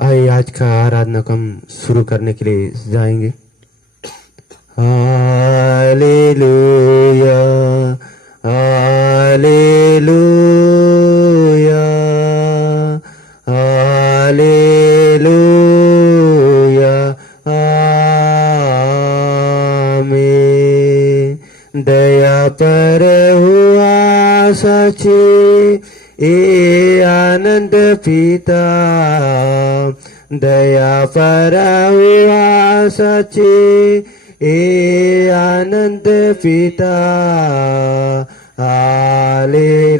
आइए आज का आराधना को हम शुरू करने के लिए जाएंगे। हालेलुया, हालेलुया, हालेलुया, आमीन। दया पर हुआ सचे ए आनंद पिता, दया पर हुआ सचे ए आनंद पिता। हालेलुया,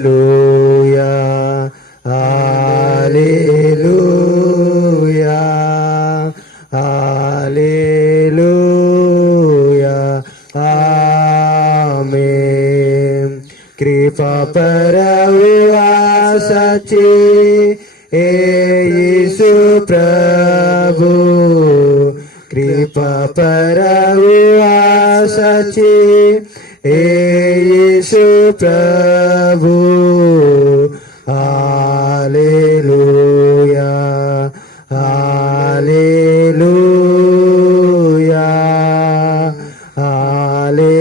हालेलुया, हालेलुया, आमीन। कृपा पर हुआ सचे हे यीशु प्रभु, कृपा पर हुआ सचे हे यीशु प्रभु। हालेलुया, हालेलुया, हालेलुया,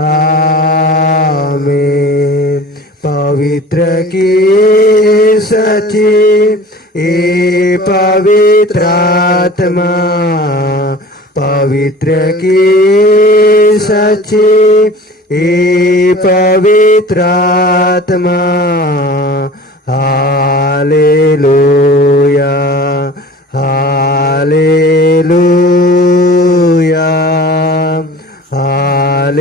आमीन। पवित्र की सची ए पवित्र आत्मा, पवित्र की सची ए पवित्र आत्मा। हालेलुया, हालेलुया, हालेलुया,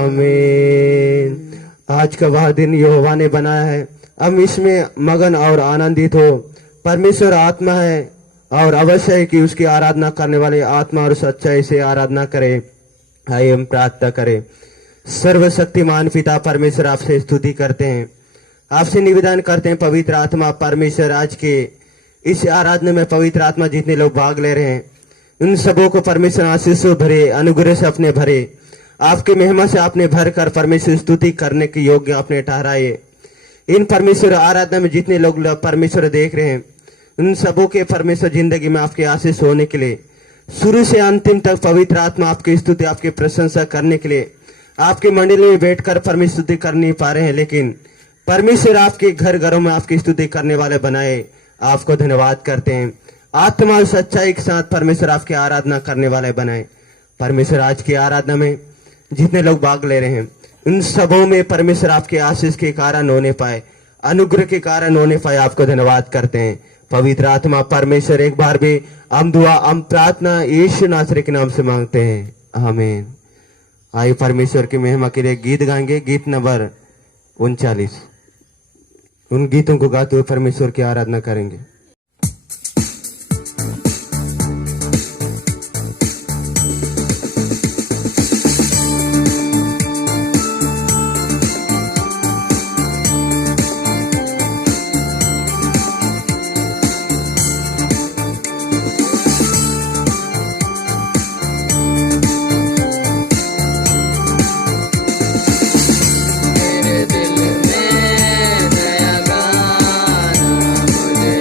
आमीन। आज का वह दिन यहोवा ने बनाया है, हम इसमें मगन और आनंदित हो। परमेश्वर आत्मा है और अवश्य है कि उसकी आराधना करने वाले आत्मा और सच्चाई से आराधना करें। आइए हम प्रार्थना करें। सर्वशक्तिमान पिता परमेश्वर, आपसे स्तुति करते हैं, आपसे निवेदन करते हैं पवित्र आत्मा परमेश्वर, आज के इस आराधना में पवित्र आत्मा जितने लोग भाग ले रहे हैं उन सबों को परमेश्वर आशीषों भरे, अनुग्रह से अपने भरे, आपके महिमा से आपने भर कर परमेश्वर स्तुति करने के योग्य आपने ठहराए। इन परमेश्वर आराधना में जितने लोग परमेश्वर देख रहे हैं उन सबों के परमेश्वर जिंदगी में आपके आशीष होने के लिए, शुरू से अंतिम तक पवित्र आत्मा आपकी स्तुति आपकी प्रशंसा करने के लिए आपकी मंडली में बैठकर परमेश्वर स्तुति कर नहीं पा रहे हैं, लेकिन परमेश्वर आपके घर घरों में आपकी स्तुति करने वाले बनाए। आपको धन्यवाद करते हैं। आत्मा और सच्चाई के साथ परमेश्वर आपकी आराधना करने वाले बनाए। परमेश्वर आज की आराधना में जितने लोग भाग ले रहे हैं उन सबों में परमेश्वर आपके आशीष के कारण होने पाए, अनुग्रह के कारण होने पाए। आपको धन्यवाद करते हैं पवित्र आत्मा परमेश्वर। एक बार भी हम दुआ हम प्रार्थना यीशु नासरी के नाम से मांगते हैं, आमीन। आइए परमेश्वर की महिमा के लिए गीत गाएंगे। गीत नंबर 39। उन गीतों को गाते हुए परमेश्वर की आराधना करेंगे। मेरे दिल में दया गाना मुझे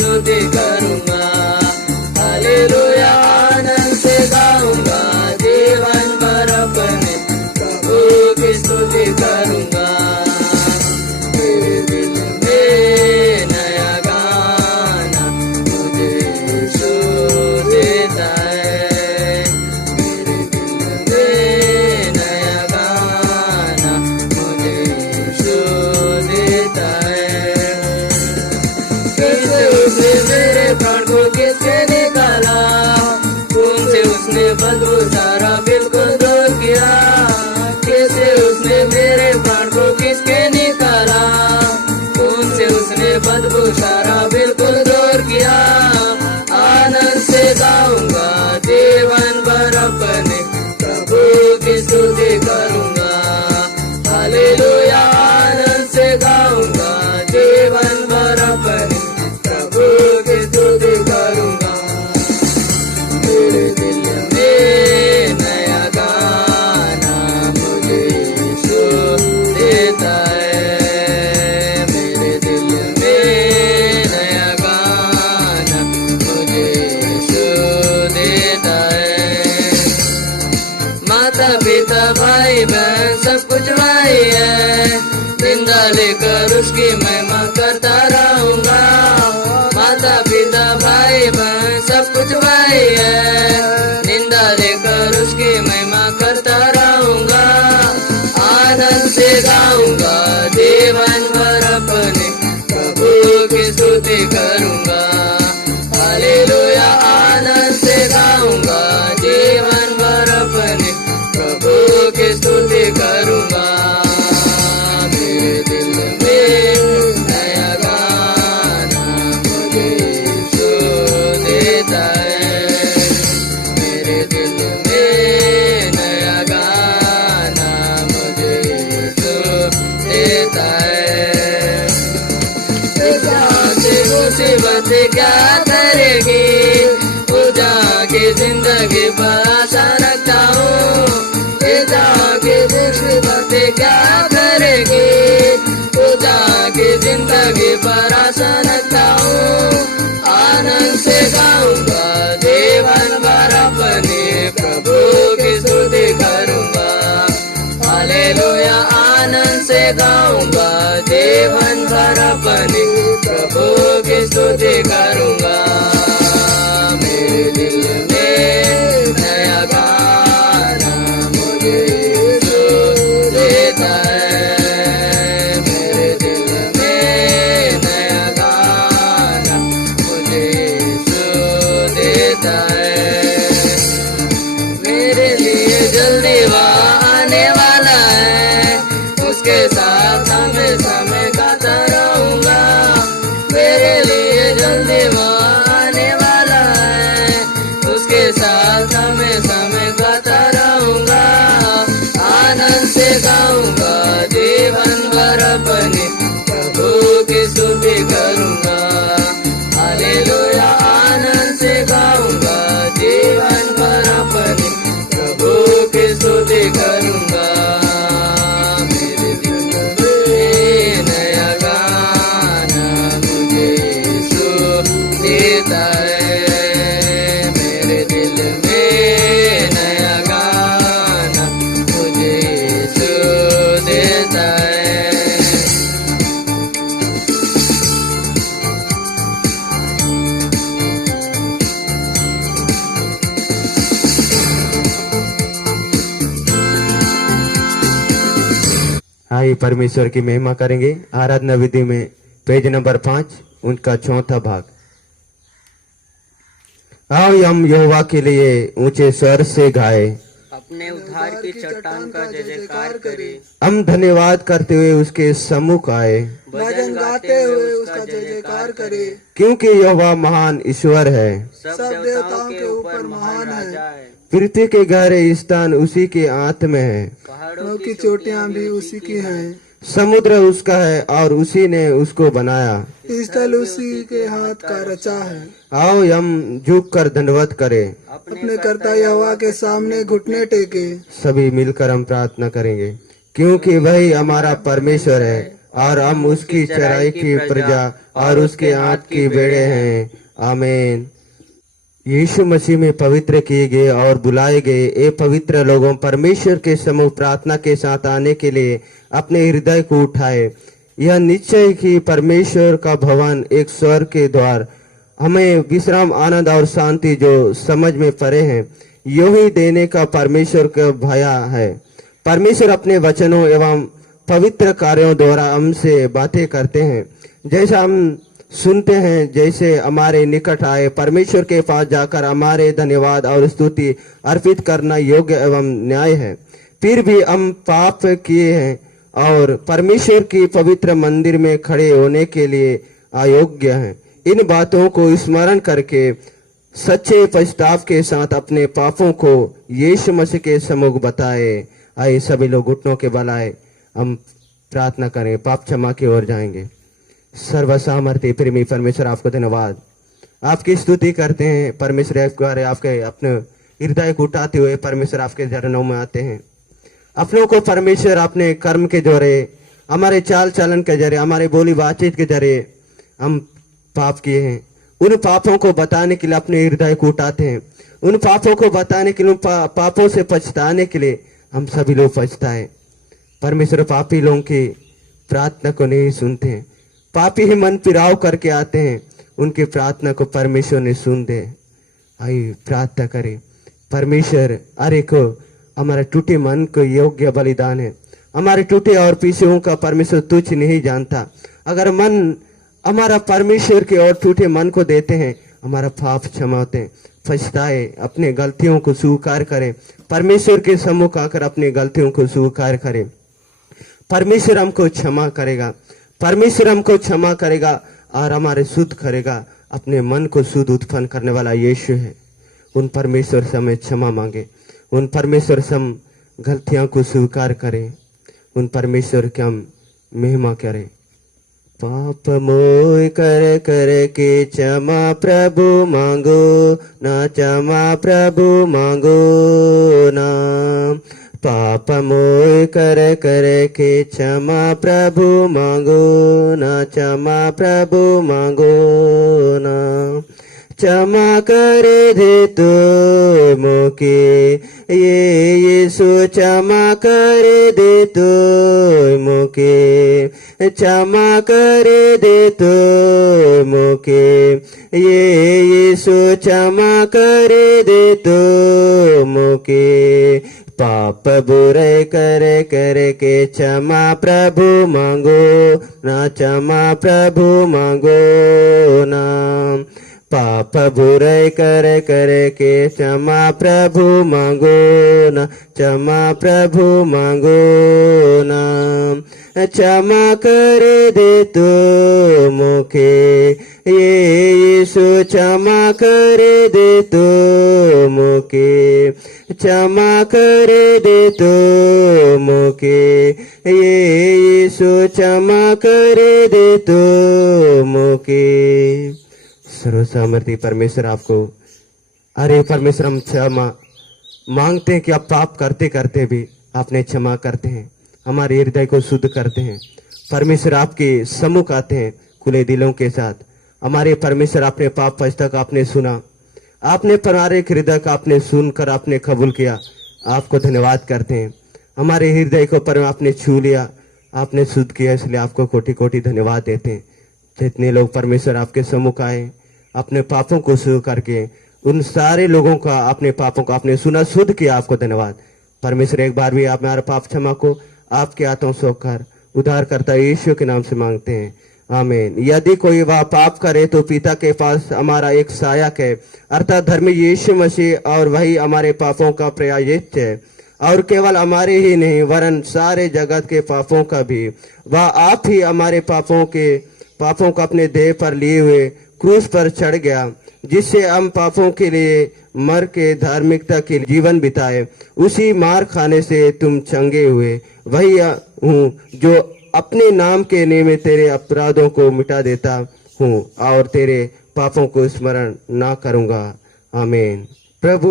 स्तुति करूंगा। हालेलुया आनंद से गाऊंगा, जीवन भर अपने प्रभु की स्तुति करूंगा। मेरे दिल में नया गाना मुझे यीशु देता है। मेरे दिल में नया गाना मुझे यीशु देता है। कैसे उसने मेरे प्राण को किसके निकाला, तुमसे उसने बदबू सारा बिल्कुल दूर किया। कैसे उसने मेरे प्राण को किसके निकाला, तुमसे उसने बदबू सारा बिल्कुल दूर किया। आनंद से गाऊंगा, जीवन भर अपने प्रभु की स्तुति करूंगा। हालेलुया आनंद से गाऊंगा, जीवन भर अपने प्रभु की स्तुति करूंगा। मेरे दिल में नया गाना मुझे यीशु देता है। मेरे दिल में नया गाना मुझे यीशु देता है। माता पिता भाई बहन सब कुछ भाई है, निंदा लेकर उसकी महिमा करता रहूंगा। माता पिता भाई बहन सब कुछ भाई है, निंदा लेकर उसकी महिमा करता रहूंगा। आनंद से गाऊंगा, जीवन भर अपने प्रभु की स्तुति करूंगा। हालेलुया आनंद से गाऊंगा, जीवन भर अपने प्रभु की स्तुति करूंगा। मेरे दिल में नया गाना मुझे यीशु देता है। मेरे दिल में नया गाना मुझे यीशु देता है। जाके मुसीबत क्या करेगी, पूजा की जिंदगी पर आशा रखता हूँ। जाके मुसीबत क्या करेगी, पूजा की जिंदगी पर आशा रखता हूँ। आनंद से गाऊंगा, जीवन भर अपने प्रभु की स्तुति करूंगा। हालेलुया आनंद से गाऊंगा, जीवन भर अपने प्रभु की स्तुति करूंगा। मेरे दिल में नया गाना मुझे यीशु देता है। मेरे दिल में नया गाना मुझे यीशु देता है। मेरे लिए जल्दी वह आने वाला है, उसके साथ हमेशा मैं गाता रहूंगा। मेरे लिए जल्दी वह आने वाला है, उसके साथ हमेशा मैं गाता रहूंगा। आनंद से गाऊंगा, जीवन भर अपने प्रभु की स्तुति करूंगा। हालेलुया आनंद से गाऊंगा, जीवन भर अपने प्रभु की स्तुति करूंगा। मेरे दिल में नया गाना मुझे यीशु देता है। मेरे दिल में नया गाना मुझे यीशु देता है। आइए परमेश्वर की महिमा करेंगे। आराधना विधि में पेज नंबर 5 उनका चौथा भाग। आओ हम यहोवा के लिए ऊंचे स्वर से गाए, अपने उद्धार की चट्टान का जय जयकार करे। हम धन्यवाद करते हुए उसके सम्मुख आए, भजन गाते हुए उसका जय जयकार करे। क्योंकि यहोवा महान ईश्वर है, सब देवताओं के ऊपर महान है। पृथ्वी के गहरे स्थान उसी के हाथ में है, पहाड़ों की चोटियां भी उसी की हैं। समुद्र उसका है और उसी ने उसको बनाया, स्थल उसी के हाथ का रचा है। आओ हम झुक कर दंडवत करें, अपने कर्ता यहोवा के सामने घुटने टेके। सभी मिलकर हम प्रार्थना करेंगे। क्योंकि वही हमारा परमेश्वर है और हम उसकी चराई की प्रजा और उसके आँट की भेड़ें हैं। आमीन। यीशु मसीह में पवित्र किए गए और बुलाए गए ये पवित्र लोगों, परमेश्वर के समूह प्रार्थना के साथ आने के लिए अपने हृदय को उठाए। यह निश्चय कि परमेश्वर का भवन एक स्वर्ग के द्वार हमें विश्राम, आनंद और शांति जो समझ में पड़े हैं, यूं ही देने का परमेश्वर का भया है। परमेश्वर अपने वचनों एवं पवित्र कार्यों द्वारा हमसे बातें करते हैं। जैसा हम सुनते हैं, जैसे हमारे निकट आए, परमेश्वर के पास जाकर हमारे धन्यवाद और स्तुति अर्पित करना योग्य एवं न्याय है। फिर भी हम पाप किए हैं और परमेश्वर की पवित्र मंदिर में खड़े होने के लिए अयोग्य हैं। इन बातों को स्मरण करके सच्चे पछताव के साथ अपने पापों को यीशु मसीह के सम्मुख बताए। आइए सभी लोग घुटनों के बल आए, हम प्रार्थना करें, पाप क्षमा की ओर जाएंगे। सर्वसामर्थ्य प्रेमी परमेश्वर, आपको धन्यवाद, आपकी स्तुति करते हैं। परमेश्वर एक बार आपके अपने हृदय को उठाते हुए परमेश्वर आपके चरणों में आते हैं। अपनों को परमेश्वर अपने कर्म के जरिए, हमारे चाल चलन के जरिए, हमारे बोली बातचीत के जरिए हम पाप किए हैं। उन पापों को बताने के लिए अपने हृदय को उठाते हैं। उन पापों को बताने के लिए, पापों से पछताने के लिए हम सभी लोग पछताए। परमेश्वर पापी लोगों की प्रार्थना को नहीं सुनते हैं। पापी ही मन पिराव करके आते हैं, उनकी प्रार्थना को परमेश्वर ने सुन दे। आइए प्रार्थना करें। परमेश्वर, अरे को हमारे टूटे मन को योग्य बलिदान है। हमारे टूटे और पीछे का परमेश्वर तुच्छ नहीं जानता। अगर मन हमारा परमेश्वर के और टूटे मन को देते हैं, हमारा पाप क्षमा होते हैं। पछताए, अपने गलतियों को स्वीकार करें। परमेश्वर के सम्मुख आकर अपनी गलतियों को स्वीकार करें। परमेश्वर हमको क्षमा करेगा। परमेश्वर हमको क्षमा करेगा और हमारे शुद्ध करेगा। अपने मन को शुद्ध उत्पन्न करने वाला यीशु है। उन परमेश्वर से हमें क्षमा मांगे। उन परमेश्वर से हम गलतियों को स्वीकार करें। उन परमेश्वर के हम महिमा करें। पाप मोय कर कर के क्षमा प्रभु मांगो ना, क्षमा प्रभु मांगो ना। पाप मोय कर कर के क्षमा प्रभु मांगो ना, क्षमा प्रभु मांगो ना। क्षमा कर दे तो मोके ये यीशु, क्षमा कर दे तो मोके, क्षमा कर दे तो मोके ये यीशु, क्षमा कर दे तो मोके। पाप बुरे कर कर के क्षमा प्रभु मांगो ना, क्षमा प्रभु मांगो ना। पाप बुरे कर कर के क्षमा प्रभु मांगो ना, क्षमा प्रभु मांगो ना। क्षमा कर दे तो मोके ये यीशु, क्षमा कर दे तो मोके, क्षमा कर दे तो मोके ये यीशु, क्षमा कर दे तो मोके। सर्वसामर्थी परमेश्वर, आपको अरे परमेश्वर, हम क्षमा मांगते हैं कि आप पाप करते करते भी आपने क्षमा करते हैं, हमारे हृदय को शुद्ध करते हैं। परमेश्वर आपके सम्मुख आते हैं खुले दिलों के साथ। हमारे परमेश्वर, अपने पाप पछतावा का आपने सुना, आपने हमारे हृदय का आपने सुनकर आपने कबूल किया। आपको धन्यवाद करते हैं। हमारे हृदय को पर आपने छू लिया, आपने शुद्ध किया, इसलिए आपको कोटि कोटि धन्यवाद देते हैं। जितने लोग परमेश्वर आपके सम्मुख आए अपने पापों को शुरू करके, उन सारे लोगों का अपने पापों को आपने सुना, शुद्ध किया। आपको धन्यवाद परमेश्वर। एक बार भी आप हमारे पाप क्षमा को आपके हाथों से होकर उद्धार करता यीशु के नाम से मांगते हैं, आमीन। यदि कोई वह पाप करे तो पिता के पास हमारा एक सहायक है, अर्थात धर्मी यीशु मसीह, और वही हमारे पापों का प्रायश्चित है, और केवल हमारे ही नहीं वरन सारे जगत के पापों का भी। वह आप ही हमारे पापों को अपने देह पर लिए हुए क्रूस पर चढ़ गया, जिससे हम पापों के लिए मर के धार्मिकता के जीवन बिताए। उसी मार खाने से तुम चंगे हुए। वही हूँ जो अपने नाम के निमित्त तेरे अपराधों को मिटा देता हूँ और तेरे पापों को स्मरण ना करूँगा, आमीन। प्रभु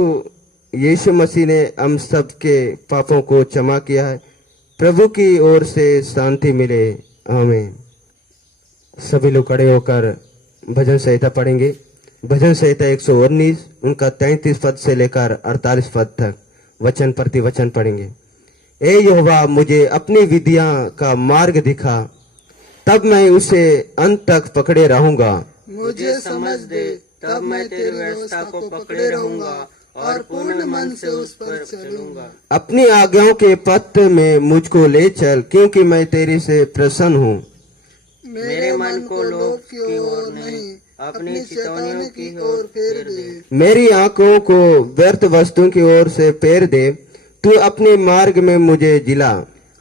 यीशु मसीह ने हम सब के पापों को क्षमा किया है। प्रभु की ओर से शांति मिले, आमीन। सभी लोग खड़े होकर भजन संहिता पढ़ेंगे। भजन संहिता 119 उनका 33 पद से लेकर 48 पद तक वचन प्रति वचन पढ़ेंगे। ए यहोवा, मुझे अपनी विधियां का मार्ग दिखा, तब मैं उसे अंत तक पकड़े रहूंगा। मुझे समझ दे, तब मैं तेरी व्यवस्था को पकड़े रहूंगा और पूर्ण मन से उस पर चलूंगा। अपनी आज्ञाओं के पथ में मुझको ले चल, क्योंकि मैं तेरे से प्रसन्न हूँ। मेरे मन को लोभ की ओर नहीं, अपनी चितौनियों की ओर फेर दे। मेरी आंखों को व्यर्थ वस्तुओं की ओर से फेर दे, तू अपने मार्ग में मुझे जिला।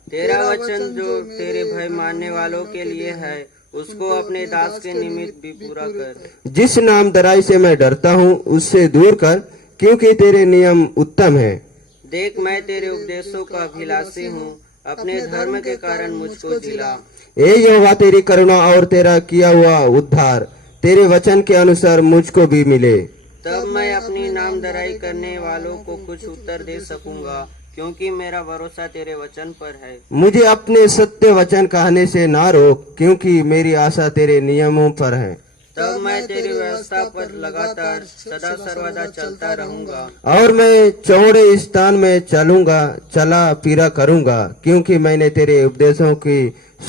तेरा वचन जो तेरे भय मानने वालों के लिए है, उसको अपने दास के निमित्त भी पूरा कर। जिस नाम दराई से मैं डरता हूँ, उससे दूर कर, क्योंकि तेरे नियम उत्तम है। देख, मैं तेरे उपदेशों का अभिलाषी हूँ, अपने धर्म के कारण मुझको जिला। ए यहोवा, तेरी करुणा और तेरा किया हुआ उद्धार तेरे वचन के अनुसार मुझको भी मिले। तब मैं अपनी नामधराई करने वालों को कुछ उत्तर दे सकूंगा, क्योंकि मेरा भरोसा तेरे वचन पर है। मुझे अपने सत्य वचन कहने से ना रोक, क्योंकि मेरी आशा तेरे नियमों पर है। तब मैं तेरी व्यवस्था पर लगातार सदा सर्वदा चलता रहूंगा। और मैं चौड़े स्थान में चलूंगा, चला फिरा करूंगा, क्योंकि मैंने तेरे उपदेशों की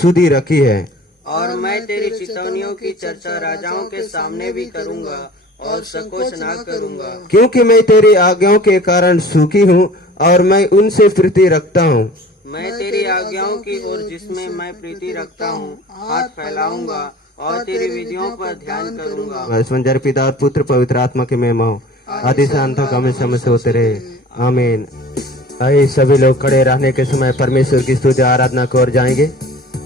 सुधि रखी है। और मैं तेरी चितौनियों की चर्चा राजाओं के सामने भी करूंगा और संकोच ना करूंगा। क्योंकि मैं तेरी आज्ञाओं के कारण सुखी हूँ और मैं उनसे प्रीति रखता हूँ। मैं तेरी आज्ञाओं की ओर जिसमें मैं प्रीति रखता हूँ हाथ फैलाऊंगा और तेरी विधियों पर ध्यान करूंगा। ईश्वर पिता और पुत्र पवित्र आत्मा के महिमा हो, आदि से अंत तक हमें समय से होते रहे। आमीन। आइए सभी लोग खड़े रहने के समय परमेश्वर की स्तुति आराधना की ओर जाएंगे।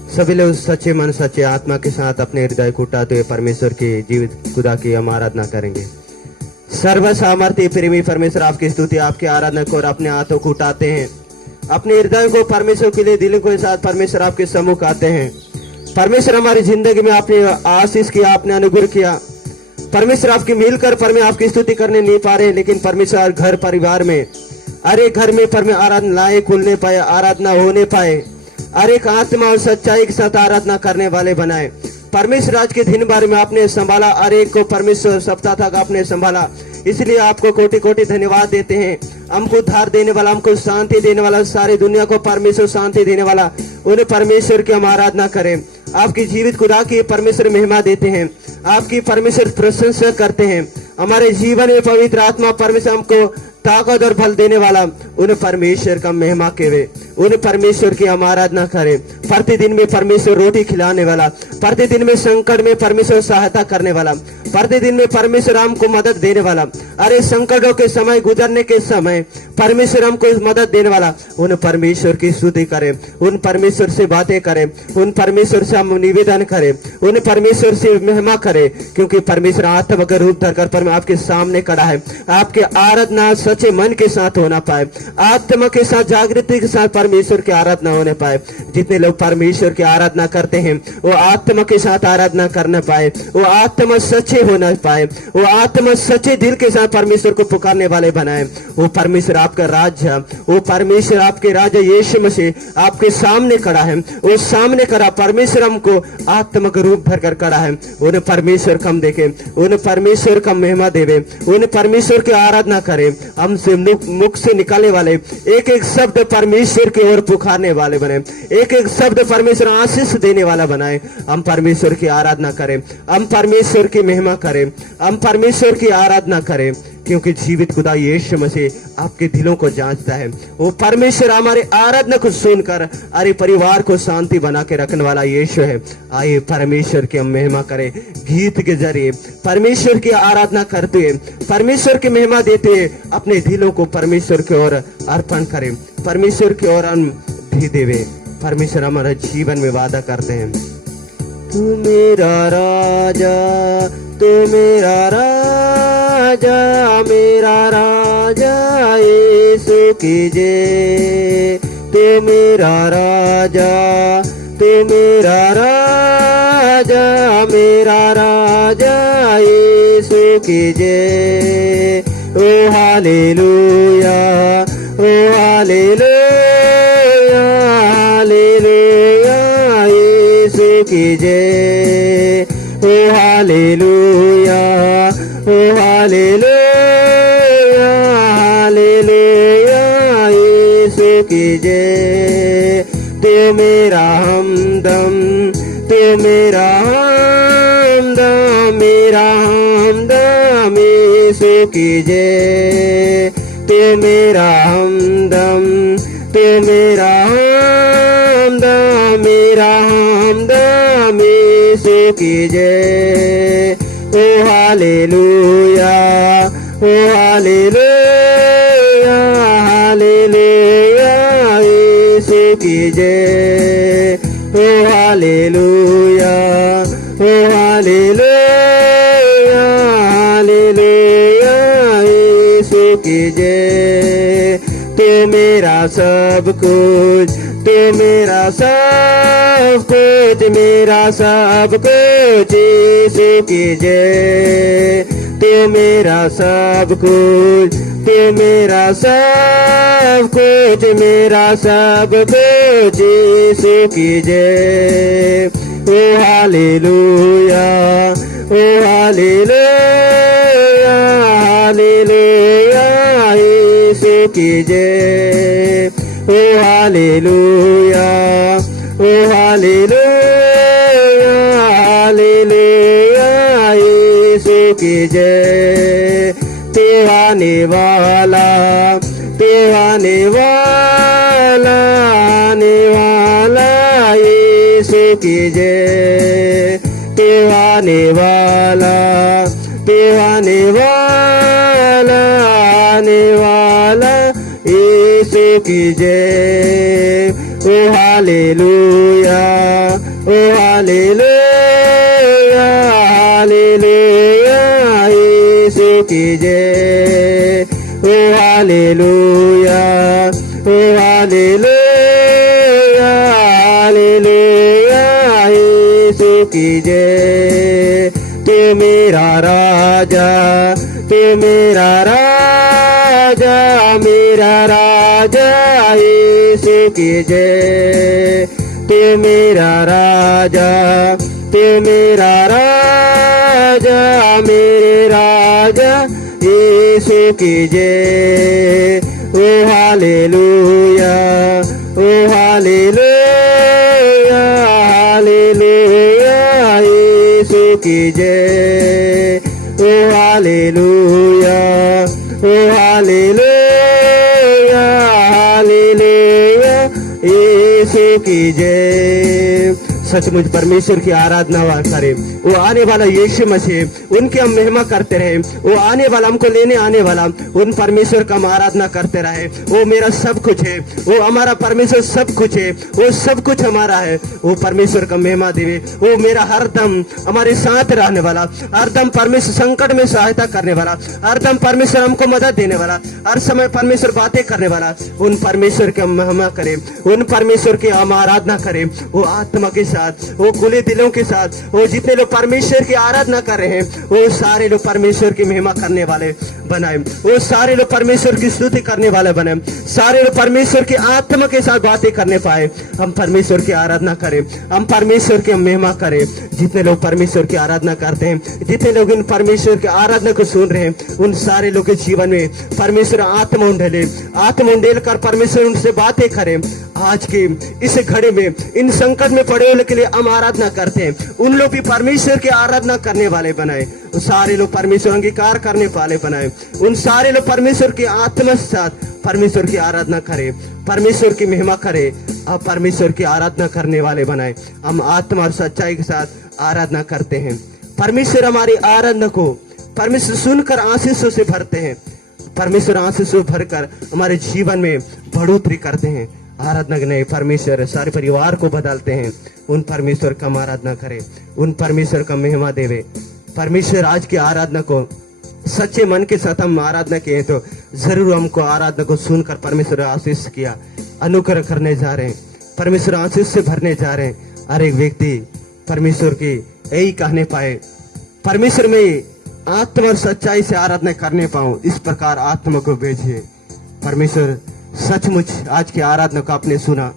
सभी लोग सच्चे मन सच्चे आत्मा के साथ अपने हृदय को उठाते हुए परमेश्वर की जीवित खुदा की हम आराधना करेंगे। सर्व सामर्थ्य प्रेमी परमेश्वर, आपकी स्तुति आपकी आराधना को और अपने हाथों को उठाते हैं, अपने हृदय को परमेश्वर के लिए दिल के साथ परमेश्वर आपके सम्मुख आते हैं। परमेश्वर, हमारी जिंदगी में आपने आशीष किया, आपने अनुग्रह किया। परमेश्वर, आपकी मिलकर परमेश्वर आपकी स्तुति करने नहीं पा रहे, लेकिन परमेश्वर घर परिवार में, अरे घर में परमेश्वर आराधना लाए खुलने पाए, आराधना होने पाए, अरे एक आत्मा और सच्चाई के साथ आराधना करने वाले बनाए। परमेश्वर, आज के दिन भर में आपने संभाला, अरे एक को परमेश्वर सप्ताह तक आपने संभाला, इसलिए आपको कोटि कोटि धन्यवाद देते हैं। हमको उद्धार देने वाला, हमको शांति देने वाला, सारी दुनिया को परमेश्वर शांति देने वाला, उन्हें परमेश्वर की हम आराधना करें। आपकी जीवित खुदा की परमेश्वर महिमा देते हैं, आपकी परमेश्वर प्रशंसा करते हैं। हमारे जीवन में पवित्र आत्मा परमेश्वर हमको ताकत और बल देने वाला, उन्हें परमेश्वर का महिमा केवे, उन्हें परमेश्वर की हम आराधना करें। प्रतिदिन में परमेश्वर रोटी खिलाने वाला, प्रतिदिन में संकट में परमेश्वर सहायता करने वाला, प्रतिदिन में परमेश्वर हमको मदद देने वाला, अरे संकटों के समय गुजरने के समय परमेश्वर हमको मदद देने वाला, उन परमेश्वर की स्तुति करें, उन परमेश्वर से बातें करें, उन परमेश्वर से हम निवेदन करें, उन परमेश्वर से महिमा करें, क्योंकि परमेश्वर आत्मा का रूप धरकर परमेश्वर आपके सामने खड़ा है। आपके आराधना सच्चे मन के साथ होना पाए, आत्मा के साथ जागृति के साथ परमेश्वर की आराधना होने पाए। जितने लोग परमेश्वर की आराधना करते हैं वो आत्मा के साथ आराधना करना पाए, वो आत्मा सच्चे होना पाए, वो आत्मा सच्चे दिल के साथ परमेश्वर को पुकारने वाले बनाए। वो परमेश्वर आपका राज्य, वो परमेश्वर आपके राजा यीशु मसीह आपके सामने खड़ा है, वो सामने खड़ा परमेश्वर हमको आत्मा का रूप धरकर खड़ा है। उन्हें परमेश्वर कम देखे, उन्हें परमेश्वर का महिमा देवे, उन्हें परमेश्वर की आराधना करे। हमसे मुख से निकालने वाले एक एक शब्द परमेश्वर की ओर पुकारने वाले बने, एक एक शब्द परमेश्वर आशीष देने वाला बनाए। हम परमेश्वर की आराधना करें, हम परमेश्वर की महिमा करें, हम परमेश्वर की आराधना करें, क्योंकि जीवित खुदा यीशु मसीह आपके दिलों को जांचता है। वो परमेश्वर हमारे आराधना को सुनकर अरे परिवार को शांति बना के रखने वाला यीशु है। आइए परमेश्वर की हम महिमा करें, गीत के जरिए परमेश्वर की आराधना करते हुए, परमेश्वर की महिमा देते हुए अपने दिलों को परमेश्वर की ओर अर्पण करें, परमेश्वर की ओर हम दे देवे। परमेश्वर हमारे जीवन में वादा करते हैं, तू मेरा राजा, तू मेरा राजा, मेरा राजा यीशु की जय। तू मेरा राजा, तू मेरा राजा, मेरा राजा यीशु की जय। ओ हालेलुया, ओ हालेलुया, हालेलुया यीशु जय। ओ हालेलुया, ओ हालेलुया, हालेलुया, यीशु की जय। तू मेरा हमदम, तू मेरा हमदम, मेरा हमदम, यीशु की जय। तू मेरा हमदम, तू मेरा हमदम, मेरा हमदम, यीशु की जय। ओ हालेलुया, ओ हालेलुया, हालेलुया, यीशु की जय। ओ हालेलुया, ओ हालेलुया, हालेलुया, यीशु की जय। तू मेरा सब कुछ, तू मेरा सब कुछ, मेरा सब कुछ, यीशु की जय। तू मेरा सब कुछ, तू मेरा सब कुछ, मेरा सब कुछ, यीशु की जय। ओ हालेलुया, ओ हालेलुया, हालेलुया, यीशु की जय। ओ हालेलुया, ओ हालेलुया, हालेलुया, यीशु की जय। तू आने वाला, तू आने वाला, आने वाला, यीशु की जय। तू आने वाला, तू आने वाला, आने वाला, यीशु की जय। ओ हालेलुया, ओ हालेलुया, हालेलुया, यीशु की जय। ओ हालेलुया, ओ हालेलुया, हालेलुया, यीशु की जय। तू मेरा राजा, तू मेरा राजा, मेरा राजा, यीशु की जय। तू मेरा राजा, तू मेरा राजा, मेरे राजा, यीशु की जय। ओ हालेलुया, ओ हालेलुया, हालेलुया, यीशु की जय। ओ हालेलुया, ओ हालेलुया, हालेलुया, यीशु की जय। सचमुच परमेश्वर की आराधना करें। वो आने वाला यीशु मसीह, उनकी हम महिमा करते रहे। वो आने वाला, हमको लेने आने वाला, उन परमेश्वर का हम आराधना करते रहे। वो मेरा सब कुछ है, वो हमारा परमेश्वर सब कुछ है, वो सब कुछ हमारा है। वो परमेश्वर का महिमा देवे। वो मेरा हरदम हमारे साथ रहने वाला, हरदम परमेश्वर संकट में सहायता करने वाला, हरदम परमेश्वर हमको मदद देने वाला, हर समय परमेश्वर बातें करने वाला। उन परमेश्वर की हम महिमा करें, उन परमेश्वर की हम आराधना करें। वो आत्मा के साथ, वो खुले दिलों के साथ, वो जितने लोग परमेश्वर की आराधना कर रहे हैं, वो सारे लोग परमेश्वर की महिमा करने वाले बनाए। वो सारे लोग परमेश्वर की स्तुति करने वाले बने। सारे लोग परमेश्वर की आत्मा के साथ बातें करने पाए। हम परमेश्वर की आराधना करें, हम परमेश्वर की महिमा करें। जितने लोग परमेश्वर की आराधना करते हैं, जितने लोग इन परमेश्वर की आराधना को सुन रहे हैं, उन सारे लोग के जीवन में परमेश्वर आत्मा उंडेल कर परमेश्वर उनसे बातें करें। आज के इस घड़ी में, इन संकट में पड़े हुए के लिए हम आराधना करते हैं। उन लोग भी परमेश्वर की आराधना करने वाले बनाए। उन सारे लोग परमेश्वर अंगीकार करने वाले बनाए। उन सारे लोग परमेश्वर की आत्मा के साथ परमेश्वर की आराधना करें, परमेश्वर की महिमा करें, अब परमेश्वर की आराधना करने वाले बनाए। हम आत्मा और सच्चाई के साथ आराधना करते हैं। परमेश्वर हमारी आराधना को परमेश्वर सुनकर आशीषों से भरते हैं। परमेश्वर आशीषों भरकर हमारे जीवन में बढ़ोतरी करते हैं। आराधना के नहीं, परमेश्वर सारे परिवार को बदलते हैं। उन परमेश्वर का हम आराधना करें, उन परमेश्वर का महिमा देवे। परमेश्वर आज की आराधना को सच्चे मन के साथ हम आराधना किए तो जरूर हमको आराधना को सुनकर परमेश्वर आशीष किया, अनुग्रह करने जा रहे हैं। परमेश्वर आशीष से भरने जा रहे हैं। हर एक व्यक्ति परमेश्वर की यही कहने पाए, परमेश्वर में आत्मा और सच्चाई से आराधना करने पाऊं, इस प्रकार आत्मा को भेजिए। परमेश्वर सचमुच आज की आराधना को आपने सुना,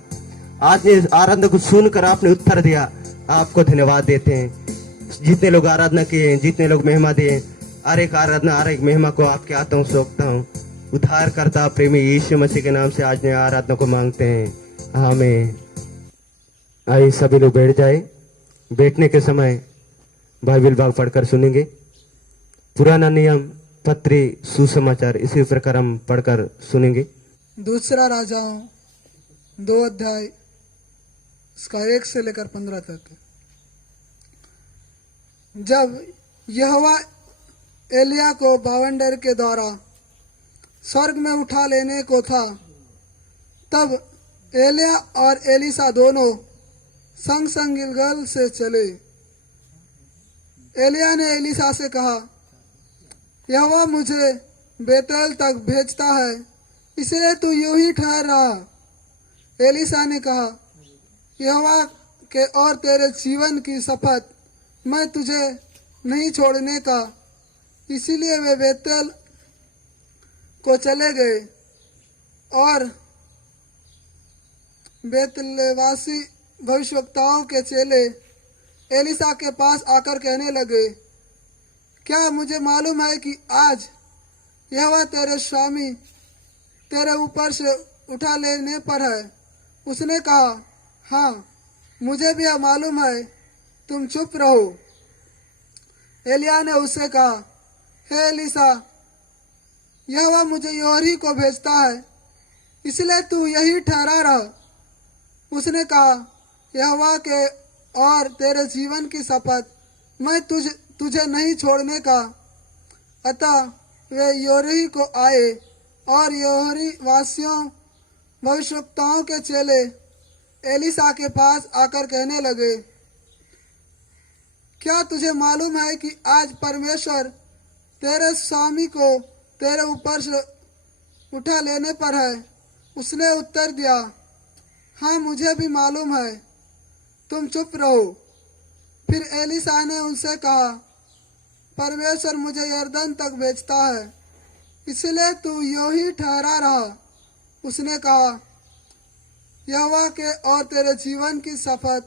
आज ने आराधना को सुनकर आपने उत्तर दिया। आपको धन्यवाद देते हैं। जितने लोग आराधना किए, जितने लोग महिमा दिए, हर एक आराधना, हर एक महिमा को आपके हाथों में सौंपता हूँ। उद्धार करता प्रेमी यीशु मसीह के नाम से आज ने आराधना को मांगते हैं, आमीन। आइए सभी लोग बैठ जाए। बैठने के समय बाइबल भाग पढ़कर सुनेंगे। पुराना नियम पत्री सुसमाचार इसी प्रकार हम पढ़कर सुनेंगे। दूसरा राजाओं 2 अध्याय इसका 1 से लेकर 15 तक। जब यहोवा एलिया को बावंडर के द्वारा स्वर्ग में उठा लेने को था, तब एलिया और एलिसा दोनों संग संग गिलगल से चले। एलिया ने एलिसा से कहा, यहोवा मुझे बेतेल तक भेजता है, इसलिए तू यूं ही ठहर रहा। एलिसा ने कहा, यहोवा के और तेरे जीवन की शपथ, मैं तुझे नहीं छोड़ने का। इसीलिए वे बेतेल को चले गए और बेतलवासी भविष्यवक्ताओं के चेले एलिसा के पास आकर कहने लगे, क्या मुझे मालूम है कि आज यहोवा तेरे स्वामी तेरे ऊपर से उठा लेने पर है। उसने कहा, हाँ, मुझे भी यह मालूम है, तुम चुप रहो। एलिया ने उससे कहा, हे एलिसा, यहोवा मुझे योरी को भेजता है, इसलिए तू यही ठहरा रह। उसने कहा, यहोवा के और तेरे जीवन की शपथ, मैं तुझे नहीं छोड़ने का। अतः वे योरी को आए और योरी वासियों भविष्यवक्ताओं के चेले एलिसा के पास आकर कहने लगे, क्या तुझे मालूम है कि आज परमेश्वर तेरे स्वामी को तेरे ऊपर से उठा लेने पर है? उसने उत्तर दिया, हाँ, मुझे भी मालूम है, तुम चुप रहो। फिर एलिसा ने उनसे कहा, परमेश्वर मुझे यरदन तक भेजता है, इसलिए तू यूं ही ठहरा रहा। उसने कहा, यहोवा के और तेरे जीवन की शपथ,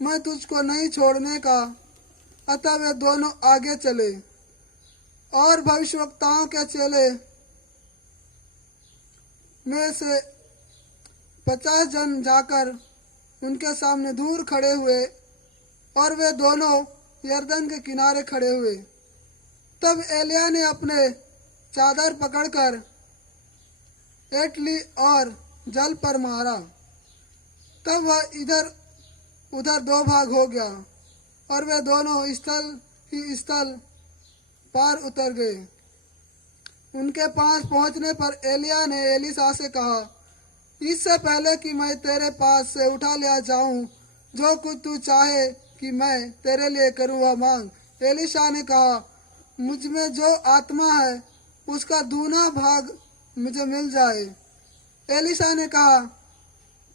मैं तुझको नहीं छोड़ने का। अतः वे दोनों आगे चले और भविष्यवक्ताओं के चेले में से 50 जन जाकर उनके सामने दूर खड़े हुए और वे दोनों यरदन के किनारे खड़े हुए। तब एलिया ने अपने चादर पकड़कर ऐंठ ली और जल पर मारा। तब वह इधर उधर 2 भाग हो गया और वे दोनों स्थल ही स्थल पार उतर गए। उनके पास पहुंचने पर एलिया ने एलिसा से कहा, इससे पहले कि मैं तेरे पास से उठा लिया जाऊं, जो कुछ तू चाहे कि मैं तेरे लिए करूं वह मांग। एलिसा ने कहा, मुझ में जो आत्मा है उसका दूना भाग मुझे मिल जाए। एलिसा ने कहा,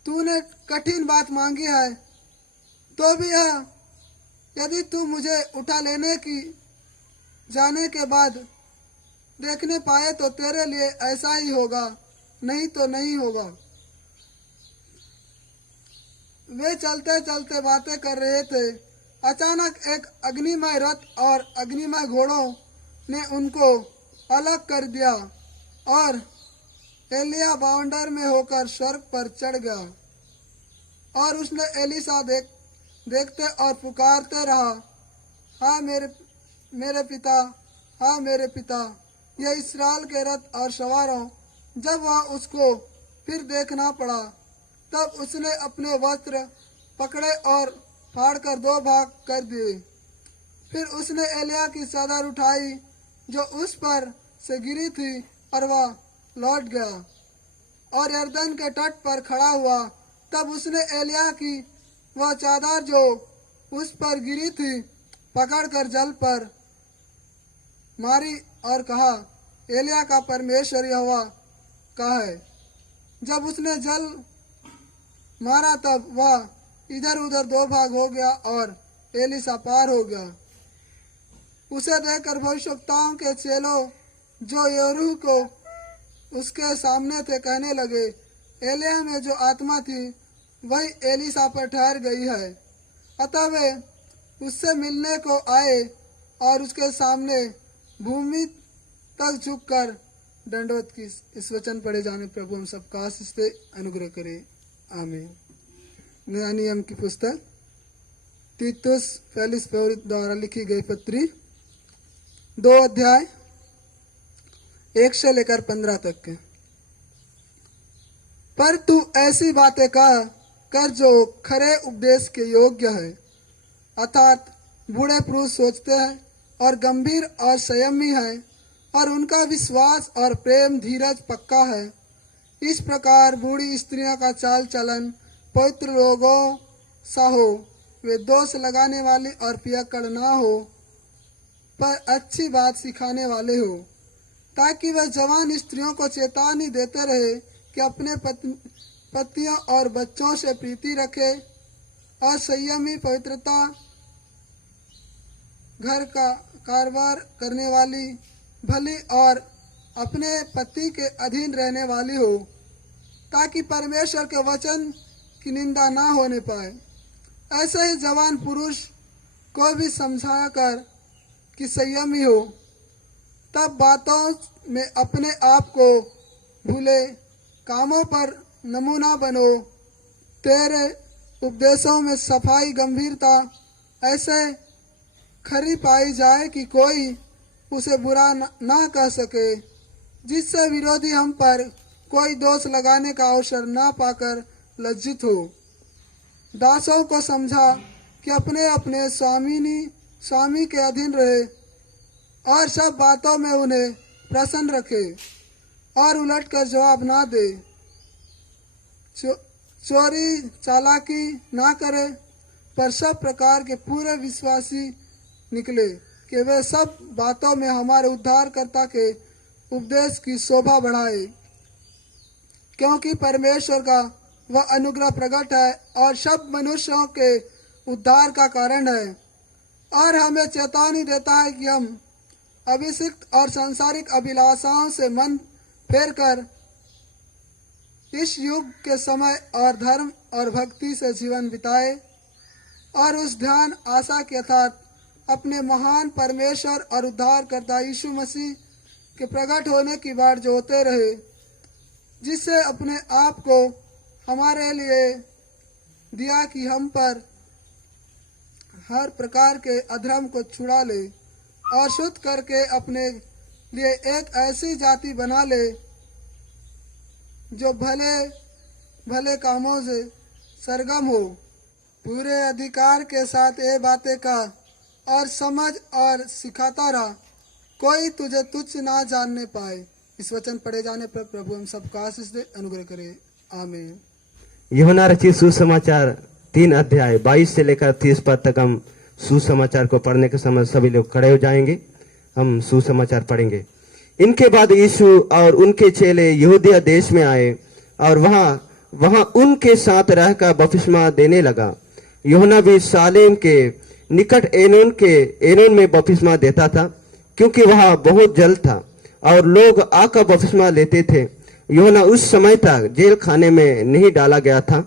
तूने कठिन बात मांगी है, तो भी यदि तू मुझे उठा लेने की जाने के बाद देखने पाए तो तेरे लिए ऐसा ही होगा, नहीं तो नहीं होगा। वे चलते चलते बातें कर रहे थे। अचानक एक अग्निमय रथ और अग्निमय घोड़ों ने उनको अलग कर दिया और एलिया बावंडर में होकर स्वर्ग पर चढ़ गया। और उसने एलिसा देखते और पुकारते रहा, हाँ मेरे पिता, हाँ मेरे पिता। यह इस्राएल के रथ और सवारों। जब वह उसको फिर देखना पड़ा, तब उसने अपने वस्त्र पकड़े और फाड़कर 2 भाग कर दिए। फिर उसने एलिया की चादर उठाई जो उस पर से गिरी थी और वह लौट गया और यरदन के तट पर खड़ा हुआ। तब उसने एलिया की वह चादर जो उस पर गिरी थी पकड़कर जल पर मारी और कहा, एलिया का परमेश्वर यहोवा का है। जब उसने जल मारा तब वह इधर उधर 2 भाग हो गया और एलिसा पार हो गया। उसे देखकर भविष्यवक्ताओं के चेलों जो यरूह को उसके सामने थे कहने लगे, एलिया में जो आत्मा थी वही एलिसा पर ठहर गई है। अतः वे उससे मिलने को आए और उसके सामने भूमि तक झुककर दंडवत की। इस वचन पढ़े जाने प्रभु हम सबका आशीष से अनुग्रह करे, आमीन। नया नियम की पुस्तक तीतुस फेलिक्स पौल द्वारा लिखी गई पत्री 2 अध्याय 1 से लेकर 15 तक के। पर तू ऐसी बातें कर जो खरे उपदेश के योग्य है, अर्थात बूढ़े पुरुष सोचते हैं और गंभीर और संयमी है और उनका विश्वास और प्रेम धीरज पक्का है। इस प्रकार बूढ़ी स्त्रियों का चाल चलन पवित्र लोगों सा हो, वे दोष लगाने वाली और पियक्कड़ ना हो, पर अच्छी बात सिखाने वाले हो, ताकि वह जवान स्त्रियों को चेतावनी देते रहे कि अपने पतियों और बच्चों से प्रीति रखे और संयमी पवित्रता घर का कारोबार करने वाली भली और अपने पति के अधीन रहने वाली हो, ताकि परमेश्वर के वचन की निंदा ना होने पाए। ऐसे ही जवान पुरुष को भी समझा कर कि संयमी हो, तब बातों में अपने आप को भूले, कामों पर नमूना बनो। तेरे उपदेशों में सफाई गंभीरता ऐसे खरी पाई जाए कि कोई उसे बुरा ना कह सके, जिससे विरोधी हम पर कोई दोष लगाने का अवसर ना पाकर लज्जित हो। दासों को समझा कि अपने अपने स्वामी के अधीन रहे और सब बातों में उन्हें प्रसन्न रखे और उलट कर जवाब ना दे, चोरी चालाकी ना करे, पर सब प्रकार के पूरे विश्वासी निकले कि वे सब बातों में हमारे उद्धारकर्ता के उपदेश की शोभा बढ़ाए, क्योंकि परमेश्वर का वह अनुग्रह प्रकट है और सब मनुष्यों के उद्धार का कारण है। और हमें चेतावनी देता है कि हम अभिषिक्त और सांसारिक अभिलाषाओं से मन फेर कर इस युग के समय और धर्म और भक्ति से जीवन बिताए और उस ध्यान आशा के अर्थात अपने महान परमेश्वर और उद्धारकर्ता यीशु मसीह के प्रकट होने की बाट जोते रहे, जिससे अपने आप को हमारे लिए दिया कि हम पर हर प्रकार के अधर्म को छुड़ा ले और शुद्ध करके अपने लिए एक ऐसी जाति बना ले जो भले भले कामों से सरगम हो। पूरे अधिकार के साथ ये बातें का और समझ और सिखाता रहा, कोई तुझे तुच्छ ना जानने पाए। इस वचन पढ़े जाने पर प्रभु हम सबका आशीष दे, अनुग्रह करे, आमीन। यूहन्ना रचित सुसमाचार 3 अध्याय 22 से लेकर 30 पद तक हम सुसमाचार को पढ़ने के समय सभी लोग खड़े हो जाएंगे। हम सुसमाचार पढ़ेंगे। इनके बाद यीशु और उनके चेले यहूदिया देश में आए और वहां उनके साथ रहकर बपतिस्मा देने लगा। यूहन्ना भी सालेम के निकट एनोन में बपतिस्मा देता था, क्योंकि वहां बहुत जल था और लोग आकर बपतिस्मा लेते थे। यूहन्ना उस समय तक जेल खाने में नहीं डाला गया था।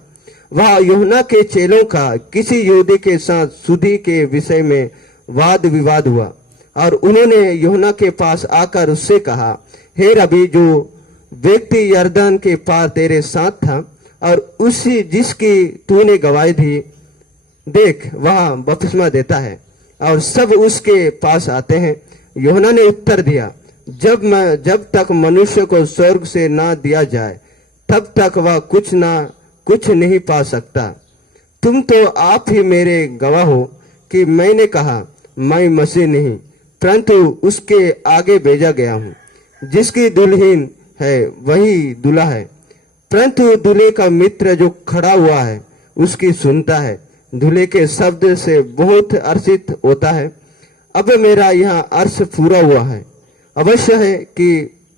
वहां यूहन्ना के चेलों का किसी यहूदी के साथ शुद्धि के विषय में वाद विवाद हुआ और उन्होंने यूहन्ना के पास आकर उससे कहा, हे रबी, जो व्यक्ति यरदन के पार तेरे साथ था और उसी जिसकी तूने गवाही दी, देख वहां बपतिस्मा देता है और सब उसके पास आते हैं। यूहन्ना ने उत्तर दिया, जब तक मनुष्य को स्वर्ग से ना दिया जाए तब तक वह कुछ नहीं पा सकता। तुम तो आप ही मेरे गवाह हो कि मैंने कहा मैं मसीह नहीं परंतु उसके आगे भेजा गया हूँ। जिसकी दुल्हन है वही दूल्हा है, परंतु दूल्हे का मित्र जो खड़ा हुआ है उसकी सुनता है। दूल्हे के शब्द से बहुत हर्षित होता है। अब मेरा यहाँ अर्श पूरा हुआ है। अवश्य है कि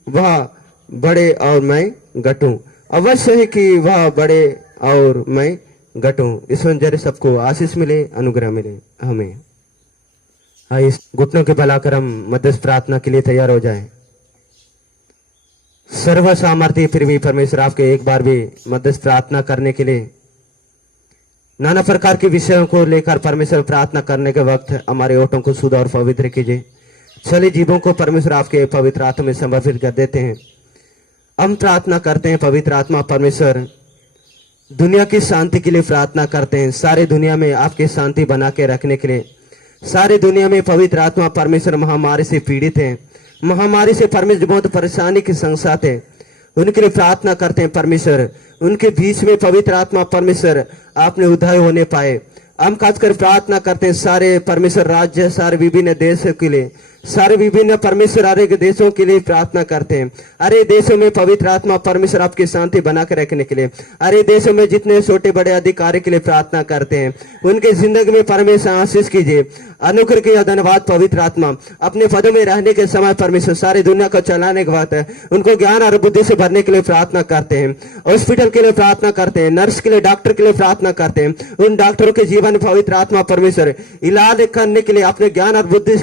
वह बढ़े और मैं घटूं। अवश्य है कि वह बढ़े और मैं घटूं। इस वजह सबको आशीष मिले, अनुग्रह मिले हमें। इस घुटनों के बल आकर हम मध्यस्थ प्रार्थना के लिए तैयार हो जाएं। सर्व सामर्थ्य फिर भी परमेश्वर आपके एक बार भी मध्यस्थ प्रार्थना करने के लिए नाना प्रकार के विषयों को लेकर परमेश्वर प्रार्थना करने के वक्त हमारे ओठों को शुद्ध और पवित्र कीजिए। चले जीवों को परमेश्वर आपके पवित्र आत्मा में समर्पित कर देते हैं। हम प्रार्थना करते हैं पवित्र आत्मा परमेश्वर दुनिया की शांति के लिए प्रार्थना करते हैं। सारे दुनिया में आपकी शांति बना के रखने के लिए सारे दुनिया में पवित्र आत्मा परमेश्वर महामारी से पीड़ित हैं। महामारी से परमेश्वर बहुत परेशानी के संसाथ है। उनके लिए प्रार्थना करते हैं परमेश्वर उनके बीच में पवित्र आत्मा परमेश्वर आपने उदय होने पाए। हम खासकर प्रार्थना करते हैं सारे परमेश्वर राज्य सारे विभिन्न देशों के लिए सारे विभिन्न परमेश्वर अरे देशों के लिए प्रार्थना करते हैं। अरे देशों में पवित्र आत्मा परमेश्वर आपकी शांति बना के रखने के लिए अरे देशों में जितने छोटे बड़े अधिकारी के लिए प्रार्थना करते हैं उनके जिंदगी में परमेश्वर आशीष कीजिए। अनुग्रह किया धन्यवाद पवित्र आत्मा अपने पदों में रहने के समय परमेश्वर सारी दुनिया को चलाने के बाद उनको ज्ञान और बुद्धि से भरने के लिए प्रार्थना करते हैं। हॉस्पिटल के लिए प्रार्थना करते हैं। नर्स के लिए डॉक्टर के लिए प्रार्थना करते हैं। उन डॉक्टरों के जीवन में पवित्र आत्मा परमेश्वर इलाज करने के लिए अपने ज्ञान और बुद्धि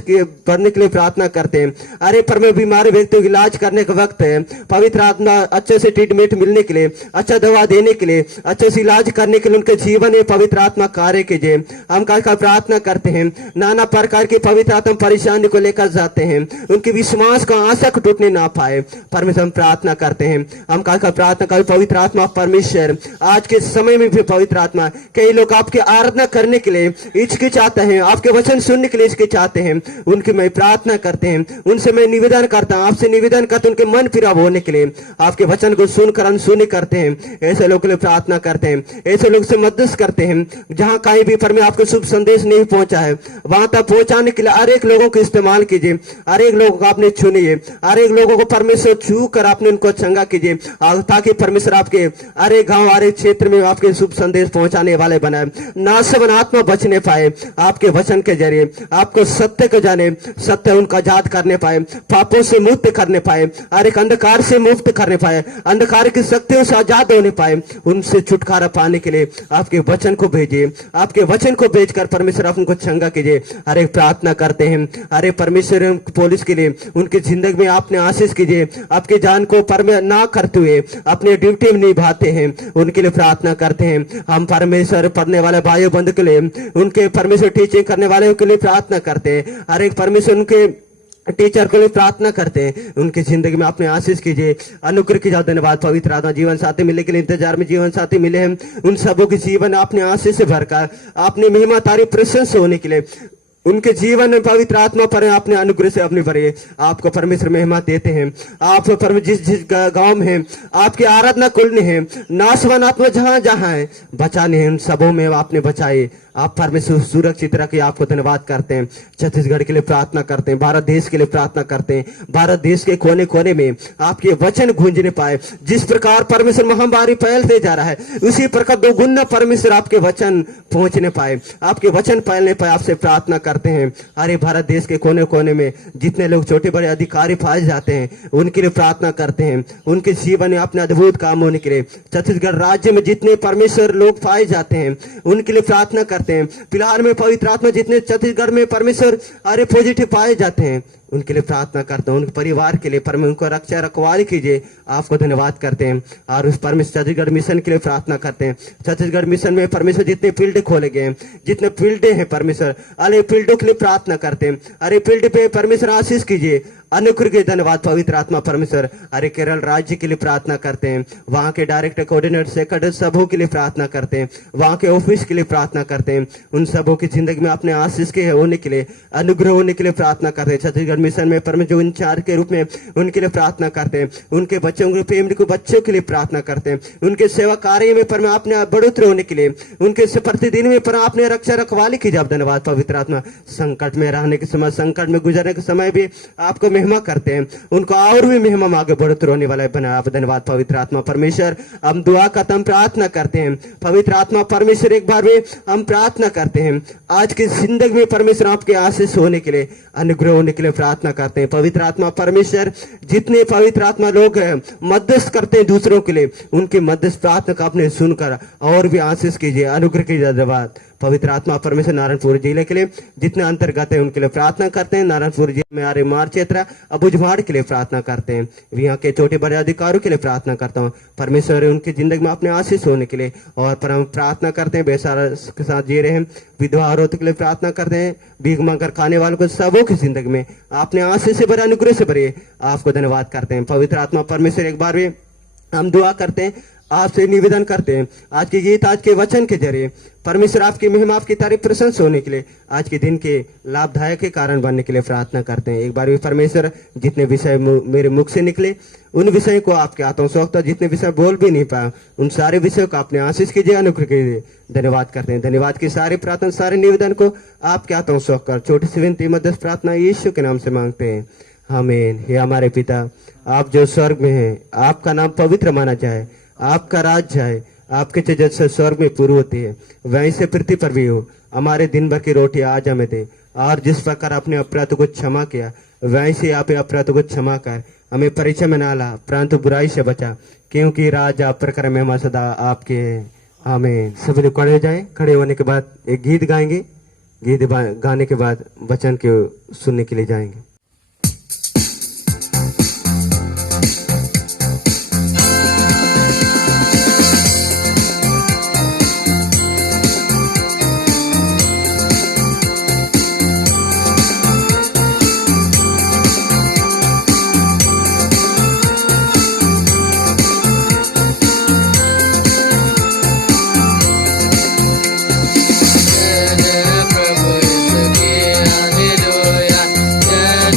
भरने के लिए प्रार्थना करते हैं। अरे परमेश्वर बीमार व्यक्तियों का इलाज करने के वक्त पवित्र आत्मा अच्छे से ट्रीटमेंट मिलने के लिए अच्छा दवा देने के लिए अच्छे से इलाज करने के लिए उनके जीवन में पवित्र आत्मा कार्य कीजिए। हम का प्रार्थना करते हैं नाना प्रकार की पवित्र आत्मा परेशानी को लेकर जाते हैं उनके विश्वास का आशा को टूटने ना पाए परमेश्वर हम प्रार्थना करते हैं। हम का प्रार्थना कर पवित्र आत्मा परमेश्वर आज के समय में भी पवित्र आत्मा कई लोग आपकी आराधना करने के लिए हिचकिचाते हैं आपके वचन सुनने के लिए हिचकिचाते हैं उनकी मैं प्रार्थना करते हैं उनसे मैं निवेदन करता हूं आपसे निवेदन करते उनके मन फिराव होने के लिए आपके वचन को सुनकर अनसुनी करते हैं। ऐसे लोगों के लिए प्रार्थना करते हैं। ऐसे लोग से मदद करते हैं जहां कहीं भी परमेश्वर आपको शुभ संदेश नहीं पहुंचा है वहां तक पहुंचाने के लिए हर एक लोगों को इस्तेमाल कीजिए। हर एक लोगों को आपने चुनिए। हर एक लोगों को परमेश्वर छू कर आपने उनको चंगा कीजिए ताकि परमेश्वर आपके हर एक गांव हर एक क्षेत्र में आपके शुभ संदेश पहुंचाने वाले बनाए। नासवन आत्मा बचने पाए आपके वचन के जरिए आपको सत्य को जाने सत्य उनका आजाद करने पाए पापों से मुक्त करने पाए हर एक अंधकार से मुक्त करने पाए अंधकार की शक्तियों से आजाद होने पाए उनसे छुटकारा पाने के लिए आपके वचन को भेजिए। आपके वचन को भेजकर परमेश्वर आप उनको चंगा कीजिए। अरे प्रार्थना करते हैं अरे परमेश्वर पुलिस के लिए उनकी जिंदगी में आपने आशीष कीजिए। आपके जान को परमेश्वर ना करते हुए अपने ड्यूटी में निभाते हैं उनके लिए प्रार्थना करते हैं। हम परमेश्वर पढ़ने वाले भाई बंधु के लिए उनके परमेश्वर टीचिंग करने वाले के लिए प्रार्थना करते हैं। हर एक परमेश्वर उनके टीचर को लिए प्रार्थना करते हैं उनकी जिंदगी में आपने आशीष कीजिए। अनुग्रह की जाओ धन्यवाद पवित्र आत्मा जीवन साथी मिलने के लिए इंतजार में जीवन साथी मिले हैं उन सबों के जीवन आपने आशीष से भरकर आपने महिमा तारीफ प्रशंसा होने के लिए उनके जीवन में पवित्र आत्मा पर आपने अनुग्रह से अपने भरे आपको परमेश्वर महिमा देते हैं। आप जिस जिस गांव में है आपकी आराधना कुलनी है नासवान आत्मा जहां जहां है बचाने हैं उन सबों में आपने बचाए। आप परमेश्वर सुरक्षित रखिए। आपको धन्यवाद करते हैं। छत्तीसगढ़ के लिए प्रार्थना करते हैं। भारत देश के लिए प्रार्थना करते हैं। भारत देश के कोने कोने में आपके वचन गूंजने पाए। जिस प्रकार परमेश्वर महामारी फैलते जा रहा है उसी प्रकार दोगुना परमेश्वर आपके वचन पहुंचने पाए आपके वचन फैलने पाए। आपसे प्रार्थना करते हैं अरे भारत देश के कोने कोने में जितने लोग छोटे बड़े अधिकारी पाए जाते हैं उनके लिए प्रार्थना करते हैं उनके जीवन में अपने अद्भुत काम होने के लिए। छत्तीसगढ़ राज्य में जितने परमेश्वर लोग पाए जाते हैं उनके लिए प्रार्थना करते हैं। फिलहाल में पवित्र आत्मा जितने छत्तीसगढ़ में परमेश्वर अरे पॉजिटिव पाए जाते हैं उनके लिए प्रार्थना करते हैं। उनके परिवार के लिए परमेश्वर उनको रक्षा रखवाली कीजिए। आपको धन्यवाद करते हैं और उस परमेश्वर छत्तीसगढ़ मिशन के लिए प्रार्थना करते हैं। छत्तीसगढ़ मिशन में परमेश्वर जितने फील्ड खोले गए हैं जितने फील्डे हैं परमेश्वर अरे फील्डों के लिए प्रार्थना करते हैं। अरे फील्ड पे परमेश्वर आशीष कीजिए। अनुग्रह के धन्यवाद पवित्र आत्मा परमेश्वर। अरे केरल राज्य के लिए प्रार्थना करते हैं। वहां के डायरेक्टर कोऑर्डिनेटर सेक्रेटरी सबों के लिए प्रार्थना करते हैं। वहां के ऑफिस के लिए प्रार्थना करते हैं। उन सबों की जिंदगी में अपने आशीष के होने के लिए अनुग्रह होने के लिए प्रार्थना करते हैं। छत्तीसगढ़ मिशन में परमेश्वर जो इंचार्ज के रूप में उनके लिए प्रार्थना करते हैं। उनके बच्चों के प्रेम को बच्चों के लिए प्रार्थना करते हैं। उनके सेवा कार्य में पर आपने बढ़ोतरी होने के लिए उनके प्रतिदिन में पर आपने रक्षा रखवाली की जाए। धन्यवाद पवित्र आत्मा। संकट में रहने के समय संकट में गुजरने के समय भी आपको महिमा करते हैं उनको और भी महिमा आगे बढ़ोतरी होने वाला बना। आप धन्यवाद पवित्र आत्मा परमेश्वर। हम दुआ करते हम प्रार्थना करते हैं पवित्र आत्मा परमेश्वर। एक बार भी हम प्रार्थना करते हैं आज की जिंदगी में परमेश्वर आपके आशीष होने के लिए अनुग्रह होने के लिए प्रार्थना करते हैं पवित्र आत्मा परमेश्वर। जितने पवित्र आत्मा लोग हैं मध्यस्थ करते हैं दूसरों के लिए उनकी मध्यस्थ प्रार्थना का आपने सुनकर और भी आशीष कीजिए। अनुग्रह कीजिए। धन्यवाद पवित्र आत्मा परमेश्वर नारायणपुर जिले के लिए जितने अंतर्गत है उनके लिए प्रार्थना करते हैं। नारायणपुर जिले में आ रहे मार क्षेत्र अबुझमाड़ के लिए प्रार्थना करते हैं। यहाँ के छोटे बड़े अधिकारियों के लिए प्रार्थना करता हूँ, परमेश्वर उनकी जिंदगी में अपने आशीष होने के लिए। और पर हम प्रार्थना करते हैं बेसहारा के साथ जी रहे हैं विधवा औरतों के लिए प्रार्थना करते हैं, भीख मांगकर खाने वालों को सबों की जिंदगी में आपने आशीष से भरे, अनुग्रह से भरे, आपको धन्यवाद करते हैं। पवित्र आत्मा परमेश्वर एक बार भी हम दुआ करते हैं, आपसे निवेदन करते हैं आज के गीत आज के वचन के जरिए परमेश्वर आपकी महिमा आपकी तारीफ प्रशंसा होने के लिए आज के दिन के लाभदायक के कारण बनने के लिए प्रार्थना करते हैं। एक बार भी परमेश्वर जितने विषय मेरे मुख से निकले उन विषयों को आपके हाथों सौंपता, जितने विषय बोल भी नहीं पाया उन सारे विषयों को अपने आशीष कीजिए, अनुग्रह कीजिए। धन्यवाद करते हैं। धन्यवाद की सारी प्रार्थना सारे निवेदन को आपके हाथों सौंप कर छोटी सी विनती मध्यस्थ प्रार्थना यीशु के नाम से मांगते हैं, आमीन। हे हमारे पिता आप जो स्वर्ग में हैं, आपका नाम पवित्र माना जाए, आपका राज्य है, आपके जैसे से स्वर्ग में पूरी होती है वहीं से पृथ्वी पर भी हो। हमारे दिन भर की रोटी आज हमें दे, और जिस प्रकार अपने अपराध को क्षमा किया वहीं से आप अपराध को क्षमा कर, हमें परीक्षा में ना ला परंतु बुराई से बचा, क्योंकि राजा प्रकार में सदा आपके हैं, आमीन। सभी लोग खड़े हो जाएं। खड़े होने के बाद एक गीत गाएंगे, गीत गाने के बाद वचन के सुनने के लिए जाएंगे। प्रभु यीशु की हालेलुया, जय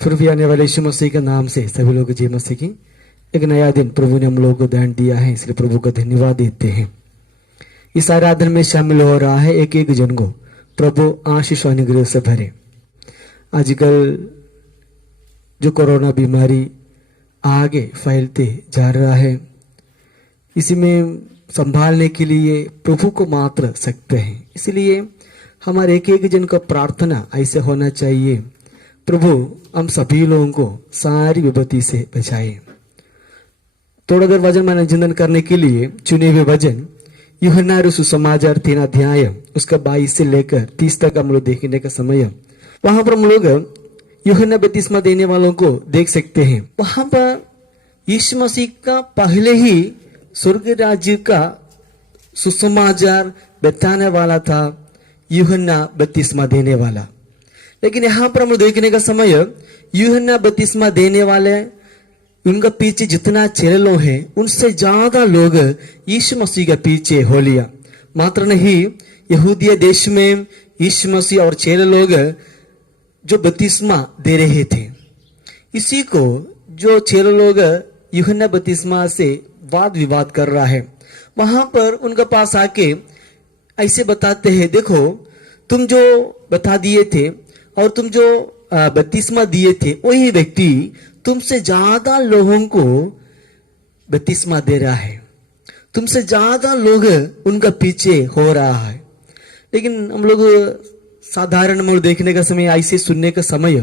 फिर भी आने वाले यीशु मसीह के नाम से सभी लोग जय मसीह की। एक नया दिन प्रभु ने हम लोगों को दान दिया है, इसलिए प्रभु को धन्यवाद देते हैं। इस आराधना में शामिल हो रहा है एक एक जन को प्रभु आशीष और अनुग्रह से भरे। आजकल जो कोरोना बीमारी आगे फैलते जा रहा है, इसी में संभालने के लिए प्रभु को मात्र सकते हैं। इसलिए हमारे एक एक जन का प्रार्थना ऐसे होना चाहिए, प्रभु हम सभी लोगों को सारी विपत्ति से बचाए। थोड़ा देर वचन मनोरंजन करने के लिए चुने हुए वचन यूहन्ना सुसमाचार 3 अध्याय उसका 22 से लेकर 30 तक हम लोग देखने का समय। वहां पर हम लोग यूहन्ना बपतिस्मा देने वालों को देख सकते हैं। वहां पर यीशु मसीह का पहले ही स्वर्ग राज्य का सुसमाचार बताने वाला था यूहन्ना बपतिस्मा देने वाला। लेकिन यहाँ पर हम देखने का समय यूहन्ना बपतिस्मा देने वाले उनका पीछे जितना चेले लोग हैं उनसे ज्यादा लोग यीशु मसीह के पीछे हो लिया। मात्र नहीं, यहूदिया देश में यीशु मसीह और चेले लोग जो बपतिस्मा दे रहे थे, इसी को जो चेले लोग यूहन्ना बपतिस्मा से वाद विवाद कर रहा है, वहां पर उनके पास आके ऐसे बताते हैं, देखो तुम जो बता दिए थे और तुम जो बपतिस्मा दिए थे वही व्यक्ति तुमसे ज्यादा लोगों को बपतिस्मा दे रहा है, तुमसे ज्यादा लोग उनका पीछे हो रहा है। लेकिन हम लोग साधारण मोड़ देखने का समय, ऐसे सुनने का समय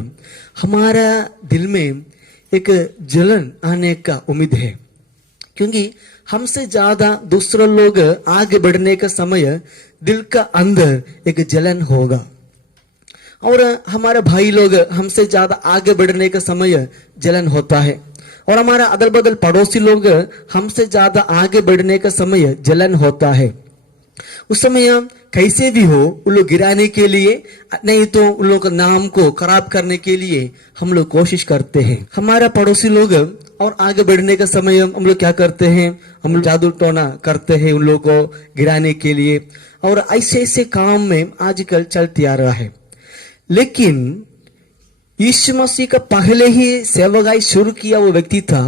हमारा दिल में एक जलन आने का उम्मीद है, क्योंकि हमसे ज्यादा दूसरे लोग आगे बढ़ने का समय दिल का अंदर एक जलन होगा, और हमारे भाई लोग हमसे ज्यादा आगे बढ़ने का समय जलन होता है, और हमारा अदल बदल पड़ोसी लोग हमसे ज्यादा आगे बढ़ने का समय जलन होता है। उस समय कैसे भी हो उन लोग गिराने के लिए, नहीं तो उन लोग का नाम को खराब करने के लिए हम लोग कोशिश करते हैं। हमारा पड़ोसी लोग और आगे बढ़ने का समय हम लोग क्या करते हैं, हम लोग जादू टोना करते हैं उन लोगों को गिराने के लिए, और ऐसे ऐसे काम में आजकल चलते आ रहा है। लेकिन यीशु मसीह का पहले ही सेवकाई शुरू किया वो व्यक्ति था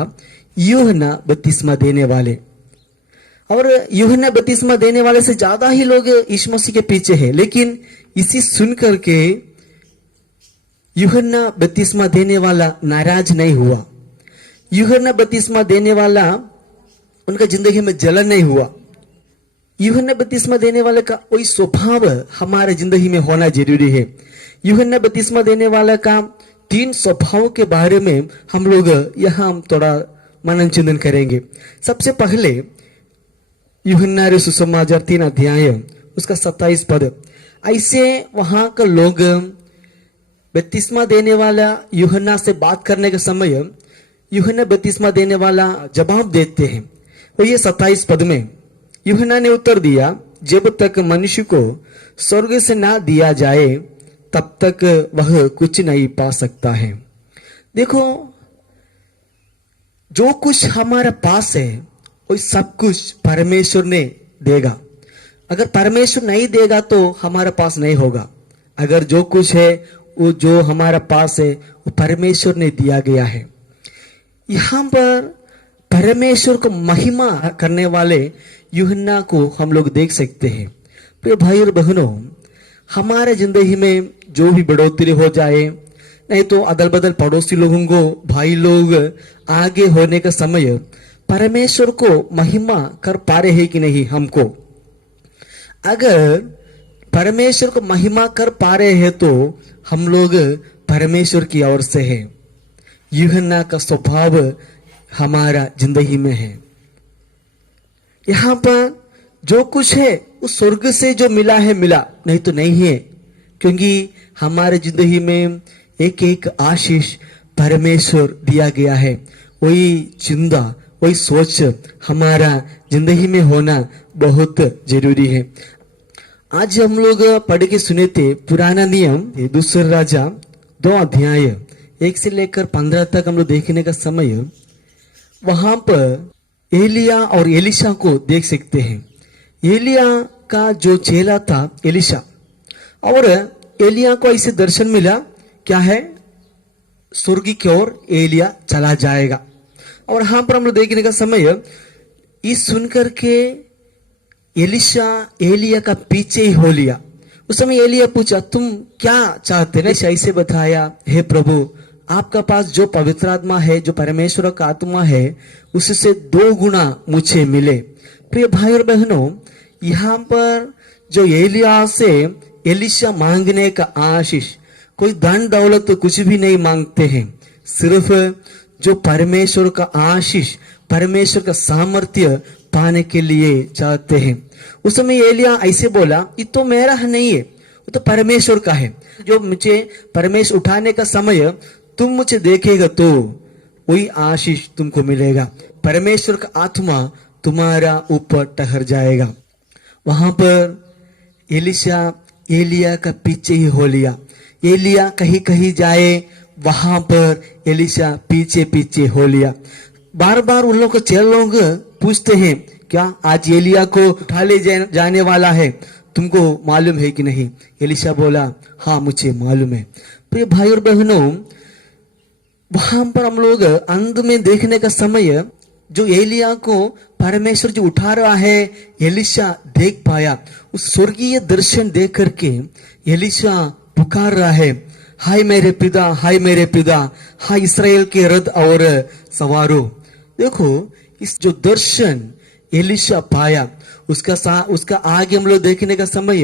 यूहन्ना बपतिस्मा देने वाले, और यूहन्ना बपतिस्मा देने वाले से ज्यादा ही लोग यीशु मसीह के पीछे हैं। लेकिन इसी सुन करके यूहन्ना बपतिस्मा देने वाला नाराज नहीं हुआ, यूहन्ना बपतिस्मा देने वाला उनका जिंदगी में जलन नहीं हुआ। यूहन्ना बपतिस्मा देने वाले का कोई स्वभाव हमारे जिंदगी में होना जरूरी है। यूहन्ना बपतिस्मा देने वाला का 3 स्वभाव के बारे में हम लोग यहाँ थोड़ा मनन करेंगे। सबसे पहले यूहन्ना सुसमाचार 3 अध्याय उसका 27 पद, ऐसे वहां का लोग बपतिस्मा देने वाला यूहन्ना से बात करने के समय यूहन्ना बपतिस्मा देने वाला जवाब देते हैं। और ये 27 पद में यूहन्ना ने उत्तर दिया, जब तक मनुष्य को स्वर्ग से ना दिया जाए तब तक वह कुछ नहीं पा सकता है। देखो, जो कुछ हमारे पास है वो सब कुछ परमेश्वर ने देगा। अगर परमेश्वर नहीं देगा तो हमारे पास नहीं होगा। अगर जो कुछ है वो जो हमारे पास है वो परमेश्वर ने दिया गया है। यहाँ पर परमेश्वर को महिमा करने वाले यूहन्ना को हम लोग देख सकते हैं। प्रिय भाई और बहनों, हमारे जिंदगी में जो भी बढ़ोतरी हो जाए, नहीं तो अदल बदल पड़ोसी लोगों को भाई लोग आगे होने का समय परमेश्वर को महिमा कर पा रहे हैं कि नहीं हमको? अगर परमेश्वर को महिमा कर पा रहे हैं तो हम लोग परमेश्वर की ओर से है। यूहन्ना का स्वभाव हमारा जिंदगी में है। यहाँ पर जो कुछ है उस स्वर्ग से जो मिला है मिला, नहीं तो नहीं है, क्योंकि हमारे जिंदगी में एक एक आशीष परमेश्वर दिया गया है। वही चिंता, वही सोच हमारा जिंदगी में होना बहुत जरूरी है। आज हम लोग पढ़ के सुने थे पुराना नियम, दूसरा राजा 2 अध्याय 1 से लेकर 15 तक हम लोग देखने का समय वहां पर एलिया और एलिशा को देख सकते हैं। एलिया का जो चेला था एलिशा, और एलिया को ऐसे दर्शन मिला, क्या है, स्वर्ग की ओर एलिया चला जाएगा। और यहां पर हम लोग देखने का समय इस सुनकर के एलिशा एलिया का पीछे ही हो लिया। उस समय एलिया पूछा, तुम क्या चाहते हैं? ऐसे बताया, हे प्रभु, आपका पास जो पवित्र आत्मा है, जो परमेश्वर का आत्मा है, उससे 2 गुना मुझे मिले। प्रिय भाई और बहनों, यहाँ पर जो एलिया से एलिशा मांगने का आशीष, कोई धन दौलत तो कुछ भी नहीं मांगते हैं, सिर्फ जो परमेश्वर का आशीष, परमेश्वर का सामर्थ्य पाने के लिए चाहते हैं। उस समय एलिया ऐसे बोला, ये तो मेरा नहीं है, वो तो परमेश्वर का है। जो मुझे परमेश्वर उठाने का समय तुम मुझे देखेगा तो वही आशीष तुमको मिलेगा, परमेश्वर का आत्मा तुम्हारा ऊपर ठहर जाएगा। वहां पर एलिशा एलिया का पीछे ही हो लिया। एलिया कहीं कहीं जाए, वहां पर एलिशा पीछे पीछे हो लिया। बार बार उन लोग को 4 लोग पूछते हैं, क्या आज एलिया को उठा ले जाने वाला है, तुमको मालूम है कि नहीं? एलिशा बोला, हाँ मुझे मालूम है। प्रिय भाई और बहनों, वहां पर हम लोग अंत में देखने का समय जो एलिया को परमेश्वर जो उठा रहा है, एलिशा देख पाया। उस स्वर्गीय दर्शन देख करके एलिशा पुकार रहा है, हाय मेरे पिता, हाय मेरे पिता, हाय इस्राएल के रथ और सवारों। देखो, इस जो दर्शन एलिशा पाया, उसका आगे हम लोग देखने का समय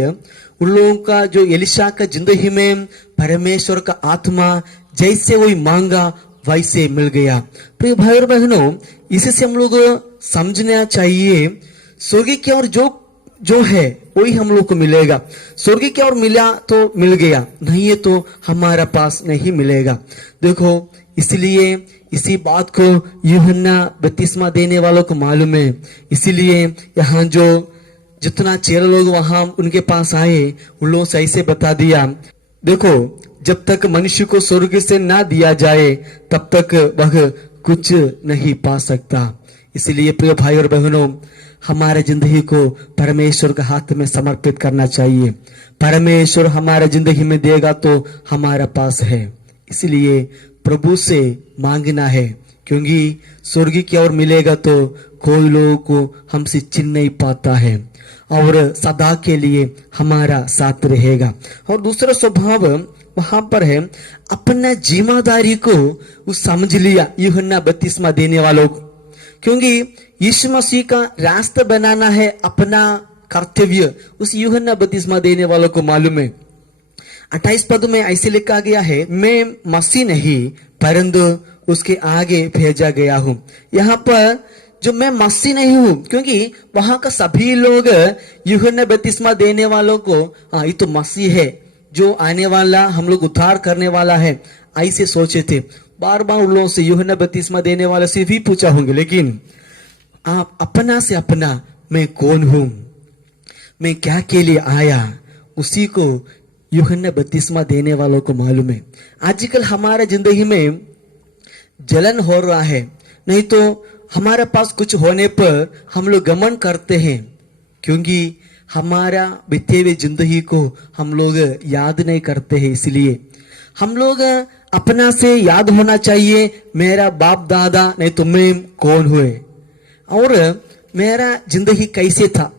उन लोगों का जो एलिशा का जिंदगी में परमेश्वर का आत्मा जैसे वही मांगा वैसे मिल गया। प्रिय भाई और बहनों, इससे हम लोग समझना चाहिए, स्वर्ग की ओर जो है वही हम लोग को मिलेगा। स्वर्ग की ओर मिला तो मिल गया, नहीं है तो हमारा पास नहीं मिलेगा। देखो, इसलिए इसी बात को यूहन्ना बपतिस्मा देने वालों को मालूम है। इसीलिए यहाँ जो जितना 4 लोग वहां उनके पास आए, उन लोगों से ऐसे बता दिया, देखो, जब तक मनुष्य को स्वर्ग से ना दिया जाए तब तक वह कुछ नहीं पा सकता। इसलिए प्रिय भाई और बहनों, हमारे जिंदगी को परमेश्वर के हाथ में समर्पित करना चाहिए। परमेश्वर हमारे जिंदगी में देगा तो हमारा पास है, इसलिए प्रभु से मांगना है, क्योंकि स्वर्ग की ओर मिलेगा तो कोई लोगों को हमसे छीन नहीं पाता है और सदा के लिए हमारा साथ रहेगा। और दूसरा स्वभाव वहां पर है, अपना जिम्मेदारी को वो समझ लिया यूहन्ना बपतिस्मा देने वालों को, क्योंकि यीशु मसीह का रास्ता बनाना है अपना कर्तव्य, उस यूहन्ना बपतिस्मा देने वालों को मालूम है। 28 पद में ऐसे लिखा गया है, मैं मसीह नहीं परंतु उसके आगे भेजा गया हूं। यहाँ पर जो मैं मसीह नहीं हूं, क्योंकि वहां का सभी लोग यूहन्ना बपतिस्मा देने वालों को, हाँ ये तो मसीह है जो आने वाला, हम लोग उद्धार करने वाला है, ऐसे सोचे थे। बार बार उन लोगों से यूहन्ना बपतिस्मा देने वाले से भी पूछा होंगे, लेकिन आप अपना से अपना मैं कौन हूं, मैं क्या के लिए आया, उसी को यूहन्ना बपतिस्मा देने वालों को मालूम है। आजकल हमारे जिंदगी में जलन हो रहा है, नहीं तो हमारे पास कुछ होने पर हम लोग घमंड करते हैं, क्योंकि हमारा बीते हुए जिंदगी को हम लोग याद नहीं करते हैं। इसलिए हम लोग अपना से याद होना चाहिए, मेरा बाप दादा नहीं तो मैं कौन हुए और मेरा जिंदगी कैसे था,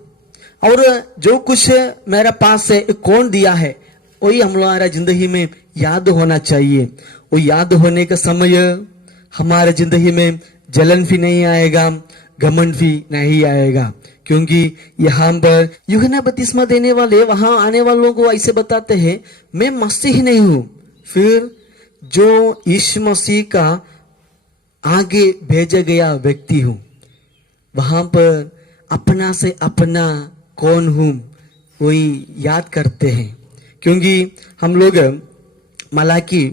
और जो कुछ मेरा पास है कौन दिया है, वही हमारा जिंदगी में याद होना चाहिए। वो याद होने का समय हमारे जिंदगी में जलन भी नहीं आएगा, घमंड भी नहीं आएगा, क्योंकि यहाँ पर यूहन्ना बपतिस्मा देने वाले वहां आने वालों को ऐसे बताते हैं, मैं मसीह नहीं हूं, फिर जो यीशु मसीह का आगे भेजा गया व्यक्ति हूं। वहां पर अपना से अपना कौन हूं वही याद करते हैं, क्योंकि हम लोग मलाकी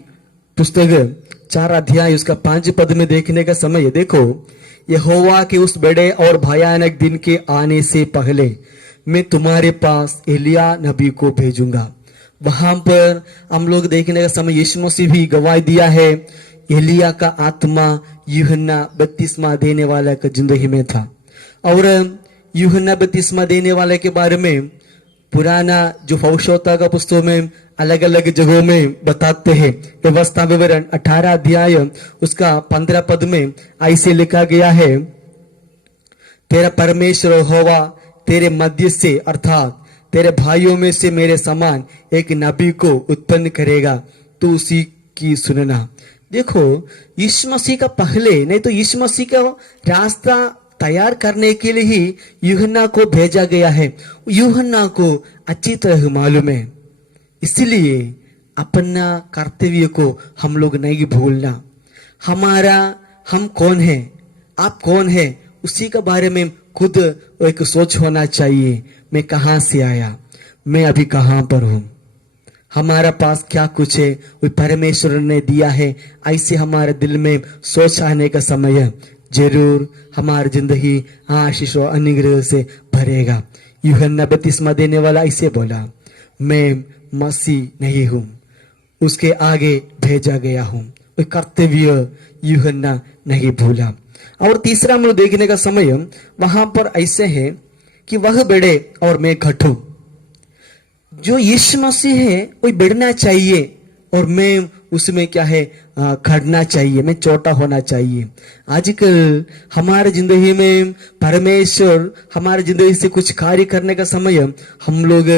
पुस्तक 4 अध्याय उसका 5 पद में देखने का समय, देखो, यहोवा के उस बड़े और भयानक दिन के आने से पहले मैं तुम्हारे पास एलिया नबी को भेजूंगा। वहां पर हम लोग देखने का समय यीशु मसीह भी गवाही दिया है, एलिया का आत्मा यूहन्ना बपतिस्मा देने वाला का जिंदगी में था। और यूहन्ना बपतिस्मा देने वाले के बारे में पुराना जो भविष्यवक्ता का पुस्तक में अलग अलग जगहों में बताते हैं। व्यवस्था विवरण 18 अध्याय उसका 15 पद में ऐसे लिखा गया है, तेरा परमेश्वर यहोवा तेरे मध्य से अर्थात तेरे भाइयों में से मेरे समान एक नबी को उत्पन्न करेगा, तो उसी की सुनना। देखो, यीशु मसीह का पहले नहीं तो यीशु मसीह का रास्ता तैयार करने के लिए ही यूहन्ना को भेजा गया है। यूहन्ना को अच्छी तरह मालूम है, इसलिए अपना कर्तव्य को हम लोग नहीं भूलना। हम कौन है, आप कौन है, उसी के बारे में खुद एक सोच होना चाहिए। मैं कहाँ से आया, मैं अभी कहाँ पर हूँ, हमारा पास क्या कुछ है वो परमेश्वर ने दिया है। ऐसे हमारे दिल में सोच आने का समय जरूर हमारी जिंदगी आशीष और अनुग्रह से भरेगा। यूहन्ना बपतिस्मा देने वाला ऐसे बोला, मैं मसीह नहीं हूँ, उसके आगे भेजा गया हूँ। वो कर्तव्य यूहन्ना नहीं भूला। और तीसरा हम लोग देखने का समय वहां पर ऐसे है कि वह बढ़े और मैं घटूं। जो यीशु मसीह है वो बढ़ना चाहिए और मैं उसमें क्या है खड़ना चाहिए, मैं छोटा होना चाहिए। आजकल हमारे जिंदगी में परमेश्वर हमारे जिंदगी से कुछ कार्य करने का समय हम लोग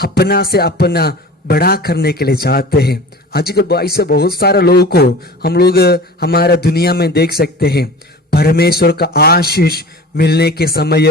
अपना से अपना बड़ा करने के लिए चाहते हैं। आजकल ऐसे बहुत सारे लोगों को हम लोग हमारा दुनिया में देख सकते हैं। परमेश्वर का आशीष मिलने के समय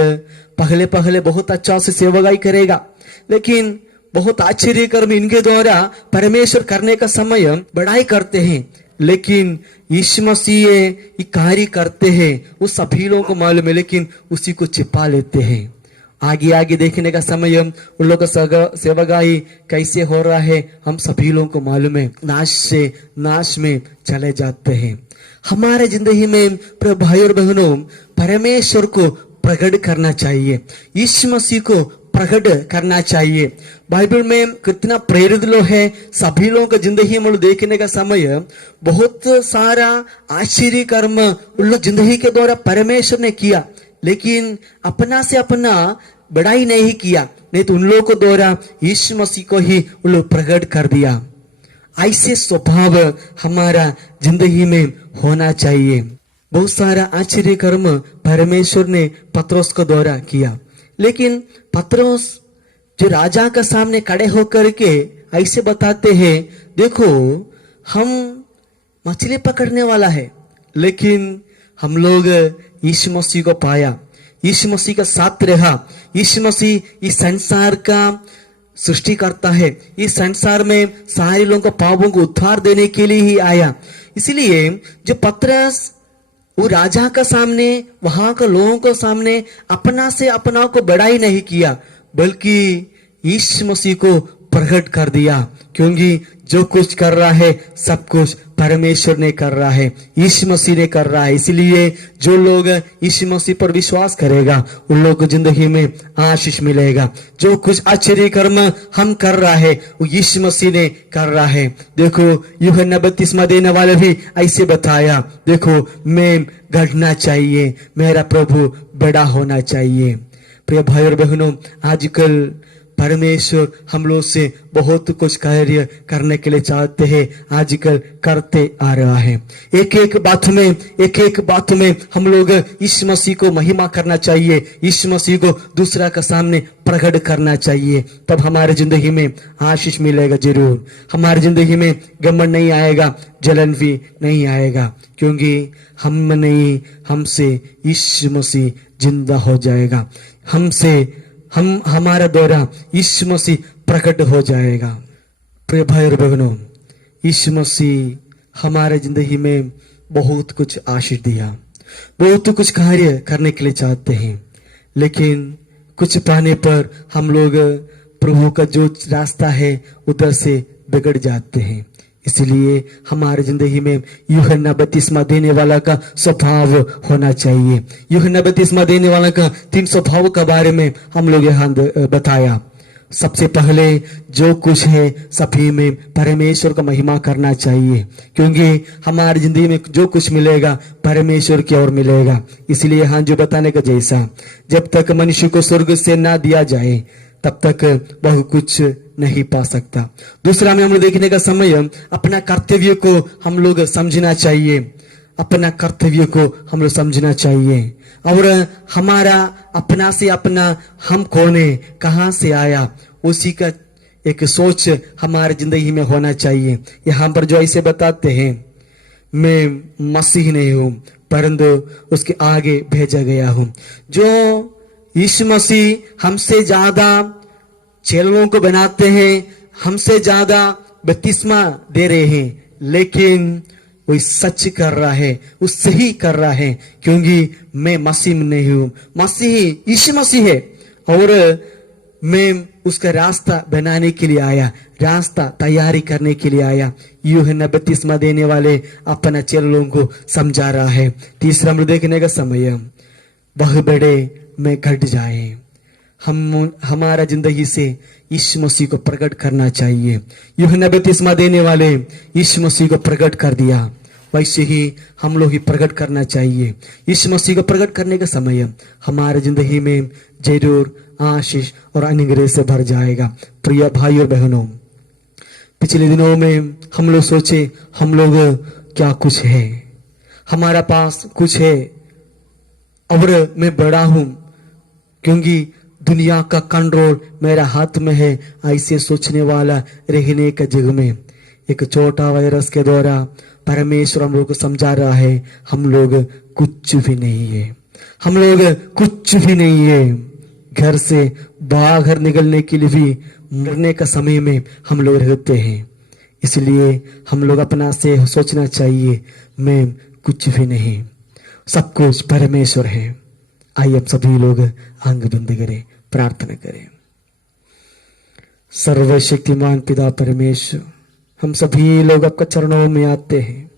पहले बहुत अच्छा से सेवकाई करेगा, लेकिन बहुत आश्चर्य कर्म इनके द्वारा परमेश्वर करने का समय बड़ाई करते हैं, लेकिन यीशु मसीह ये कार्य करते हैं वो सभी लोगों को मालूम है, लेकिन उसी को छिपा लेते हैं। आगे आगे देखने का समय उन लोगों का सेवकाई कैसे हो रहा है हम सभी लोगों को मालूम है, नाश से नाश में चले जाते हैं। हमारे जिंदगी में भाई और बहनों परमेश्वर को प्रकट करना चाहिए, यीशु मसीह को प्रकट करना चाहिए। बाइबल में कितना प्रेरित लोग है, सभी लोगों का जिंदगी में देखने का समय बहुत सारा आश्चर्य कर्म उन लोग जिंदगी के द्वारा परमेश्वर ने किया, लेकिन अपना से अपना बड़ाई नहीं किया, नहीं तो उन लोगों को द्वारा यीशु मसीह को ही उन लोग प्रकट कर दिया। ऐसे स्वभाव हमारा जिंदगी में होना चाहिए। बहुत सारा आश्चर्य कर्म परमेश्वर ने पतरस को द्वारा किया, लेकिन पतरस जो राजा का सामने खड़े होकर के ऐसे बताते हैं, देखो हम मछली पकड़ने वाला है, लेकिन हम लोग यीशु मसीह को पाया, यीशु मसीह का साथ रहा। यीशु मसीह इस संसार का सृष्टि करता है, इस संसार में सारे लोगों को पापों को उद्धार देने के लिए ही आया। इसलिए जो पतरस वो राजा का सामने वहां के लोगों को सामने अपना से अपना को बड़ाई नहीं किया, बल्कि यीशु मसीह को प्रकट कर दिया, क्योंकि जो कुछ कर रहा है सब कुछ परमेश्वर ने कर रहा है, यीशु मसीह ने कर रहा है। इसलिए जो लोग यीशु मसीह पर विश्वास करेगा उन लोगों को जिंदगी में आशीष मिलेगा। जो कुछ आश्चर्य कर्म हम कर रहा है वो यीशु मसीह ने कर रहा है। देखो यूहन्ना बपतिस्मा देने वाले भी ऐसे बताया, देखो मैं घटना चाहिए, मेरा प्रभु बड़ा होना चाहिए। प्रिय भाई और बहनों, आजकल परमेश्वर हम लोग से बहुत कुछ कार्य करने के लिए चाहते हैं, आजकल करते आ रहा है। एक एक बात में हम लोग यीशु मसीह को महिमा करना चाहिए, यीशु मसीह को दूसरा का सामने प्रकट करना चाहिए, तब हमारे जिंदगी में आशीष मिलेगा जरूर। हमारी जिंदगी में घमंड नहीं आएगा, जलन भी नहीं आएगा, क्योंकि हमसे यीशु मसीह जिंदा हो जाएगा, हमारा द्वारा यीशु मसीह प्रकट हो जाएगा। प्रिय भाई और बहनों, यीशु मसीह हमारे जिंदगी में बहुत कुछ आशीष दिया, बहुत कुछ कार्य करने के लिए चाहते हैं, लेकिन कुछ पाने पर हम लोग प्रभु का जो रास्ता है उधर से बिगड़ जाते हैं। इसलिए हमारे जिंदगी में यूहन्ना बपतिस्मा देने वाला का स्वभाव होना चाहिए। यूहन्ना बपतिस्मा देने वाला का 3 स्वभाव के बारे में हम लोग यहाँ बताया। सबसे पहले जो कुछ है सभी में परमेश्वर का महिमा करना चाहिए, क्योंकि हमारी जिंदगी में जो कुछ मिलेगा परमेश्वर की ओर मिलेगा। इसलिए यहाँ जो बताने का जैसा, जब तक मनुष्य को स्वर्ग से ना दिया जाए तब तक वह कुछ नहीं पा सकता। दूसरा में हम लोग देखने का समय अपना कर्तव्य को हम लोग समझना चाहिए, अपना कर्तव्य को हम लोग समझना चाहिए। और हमारा अपना से अपना हम कौन है, कहाँ से आया, उसी का एक सोच हमारी जिंदगी में होना चाहिए। यहाँ पर जो ऐसे बताते हैं, मैं मसीह नहीं हूं परंतु उसके आगे भेजा गया हूं। जो यीशु मसीह हमसे ज्यादा चेलों को बनाते हैं, हमसे ज्यादा बपतिस्मा दे रहे हैं, लेकिन वो सच कर रहा है, वो सही कर रहा है, क्योंकि मैं मसीह नहीं हूं, मसीह यीशु मसीह है और मैं उसका रास्ता बनाने के लिए आया, रास्ता तैयारी करने के लिए आया। यूहन्ना बपतिस्मा देने वाले अपना चेलों को समझा रहा है। तीसरा हम देखने का समय, वह बड़े में घट जाए। हमारा जिंदगी से यीशु मसीह को प्रकट करना चाहिए। यूहन्ना बपतिस्मा देने वाले यीशु मसीह को प्रकट कर दिया, वैसे ही हम लोग ही प्रकट करना चाहिए। यीशु मसीह को प्रकट करने का समय हमारे जिंदगी में जरूर आशीष और अनुग्रह से भर जाएगा। प्रिय भाई और बहनों, पिछले दिनों में हम लोग सोचे हम लोग क्या कुछ है, हमारा पास कुछ है और मैं बड़ा हूं क्योंकि दुनिया का कंट्रोल मेरा हाथ में है। ऐसे सोचने वाला रहने का जग में एक छोटा वायरस के द्वारा परमेश्वर हम लोग को समझा रहा है, हम लोग कुछ भी नहीं है, हम लोग कुछ भी नहीं है। घर से बाहर निकलने के लिए भी मरने का समय में हम लोग रहते हैं। इसलिए हम लोग अपना से सोचना चाहिए, मैं कुछ भी नहीं, सब कुछ परमेश्वर है। आइए अब सभी लोग आंख बंद करें, प्रार्थना करें। सर्वशक्तिमान पिता परमेश्वर, हम सभी लोग आपका चरणों में आते हैं।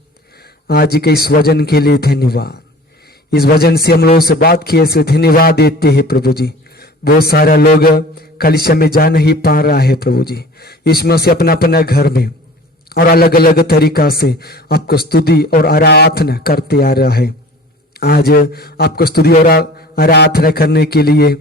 आज के इस वचन के लिए धन्यवाद। इस वचन से हम लोगों से बात किए, से धन्यवाद देते हैं प्रभु जी। बहुत सारा लोग कलीसिया में जा नहीं पा रहा है प्रभु जी, इसमें से अपना अपना घर में और अलग अलग तरीका से आपको स्तुति और आराधना करते आ रहा है। आज आपको स्तुति और आराधना करने के लिए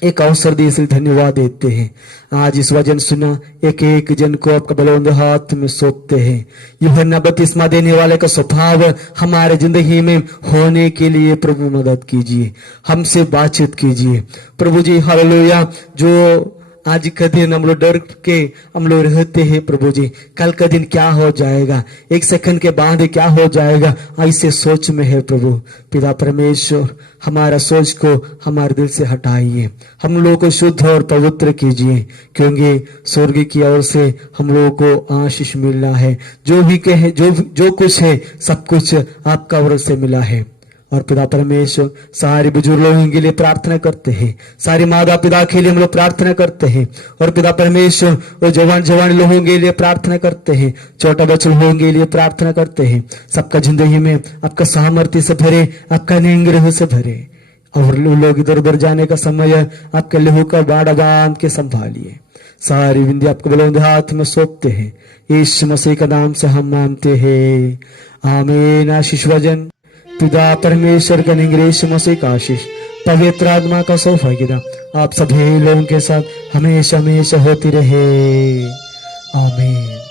एक अवसर दिए, इसलिए धन्यवाद देते हैं। आज इस वचन सुना एक एक जन को आपका बलवंत हाथ में सौंपते हैं। यूहन्ना बपतिस्मा देने वाले का स्वभाव हमारे जिंदगी में होने के लिए प्रभु मदद कीजिए, हमसे बातचीत कीजिए प्रभु जी। हालेलुया। जो आज का दिन हम लोग डर के हम लोग रहते हैं प्रभु जी, कल का दिन क्या हो जाएगा, एक सेकंड के बाद क्या हो जाएगा, ऐसे सोच में है प्रभु। पिता परमेश्वर, हमारा सोच को हमारे दिल से हटाइए, हम लोग को शुद्ध और पवित्र कीजिए, क्योंकि स्वर्ग की ओर से हम लोगों को आशीष मिलना है। जो भी कहे, जो कुछ है, सब कुछ आपका ओर से मिला है। और पिता परमेश्वर, सारे बुजुर्ग लोगों के लिए प्रार्थना करते हैं, सारे माता पिता के लिए हम लोग प्रार्थना करते हैं। और पिता परमेश्वर, वो जवान लोगों के लिए प्रार्थना करते हैं, छोटा बच्चों लोगों के लिए प्रार्थना करते हैं। सबका जिंदगी में आपका सामर्थ्य से भरे, आपका अनुग्रह से भरे। और लोग इधर उधर जाने का समय आपके लहू का बाड़ा बांध के संभालिए। सारी विंध्य आपके बलवंत हाथ में सौंपते हैं, यीशु मसीह का नाम से हम मानते हैं, आमीन। आशीष वचन पिता परमेश्वर का निग्रह मसीह का आशीष, पवित्र आत्मा का सौभाग्यता आप सभी लोगों के साथ हमेशा हमेशा होती रहे, आमीन।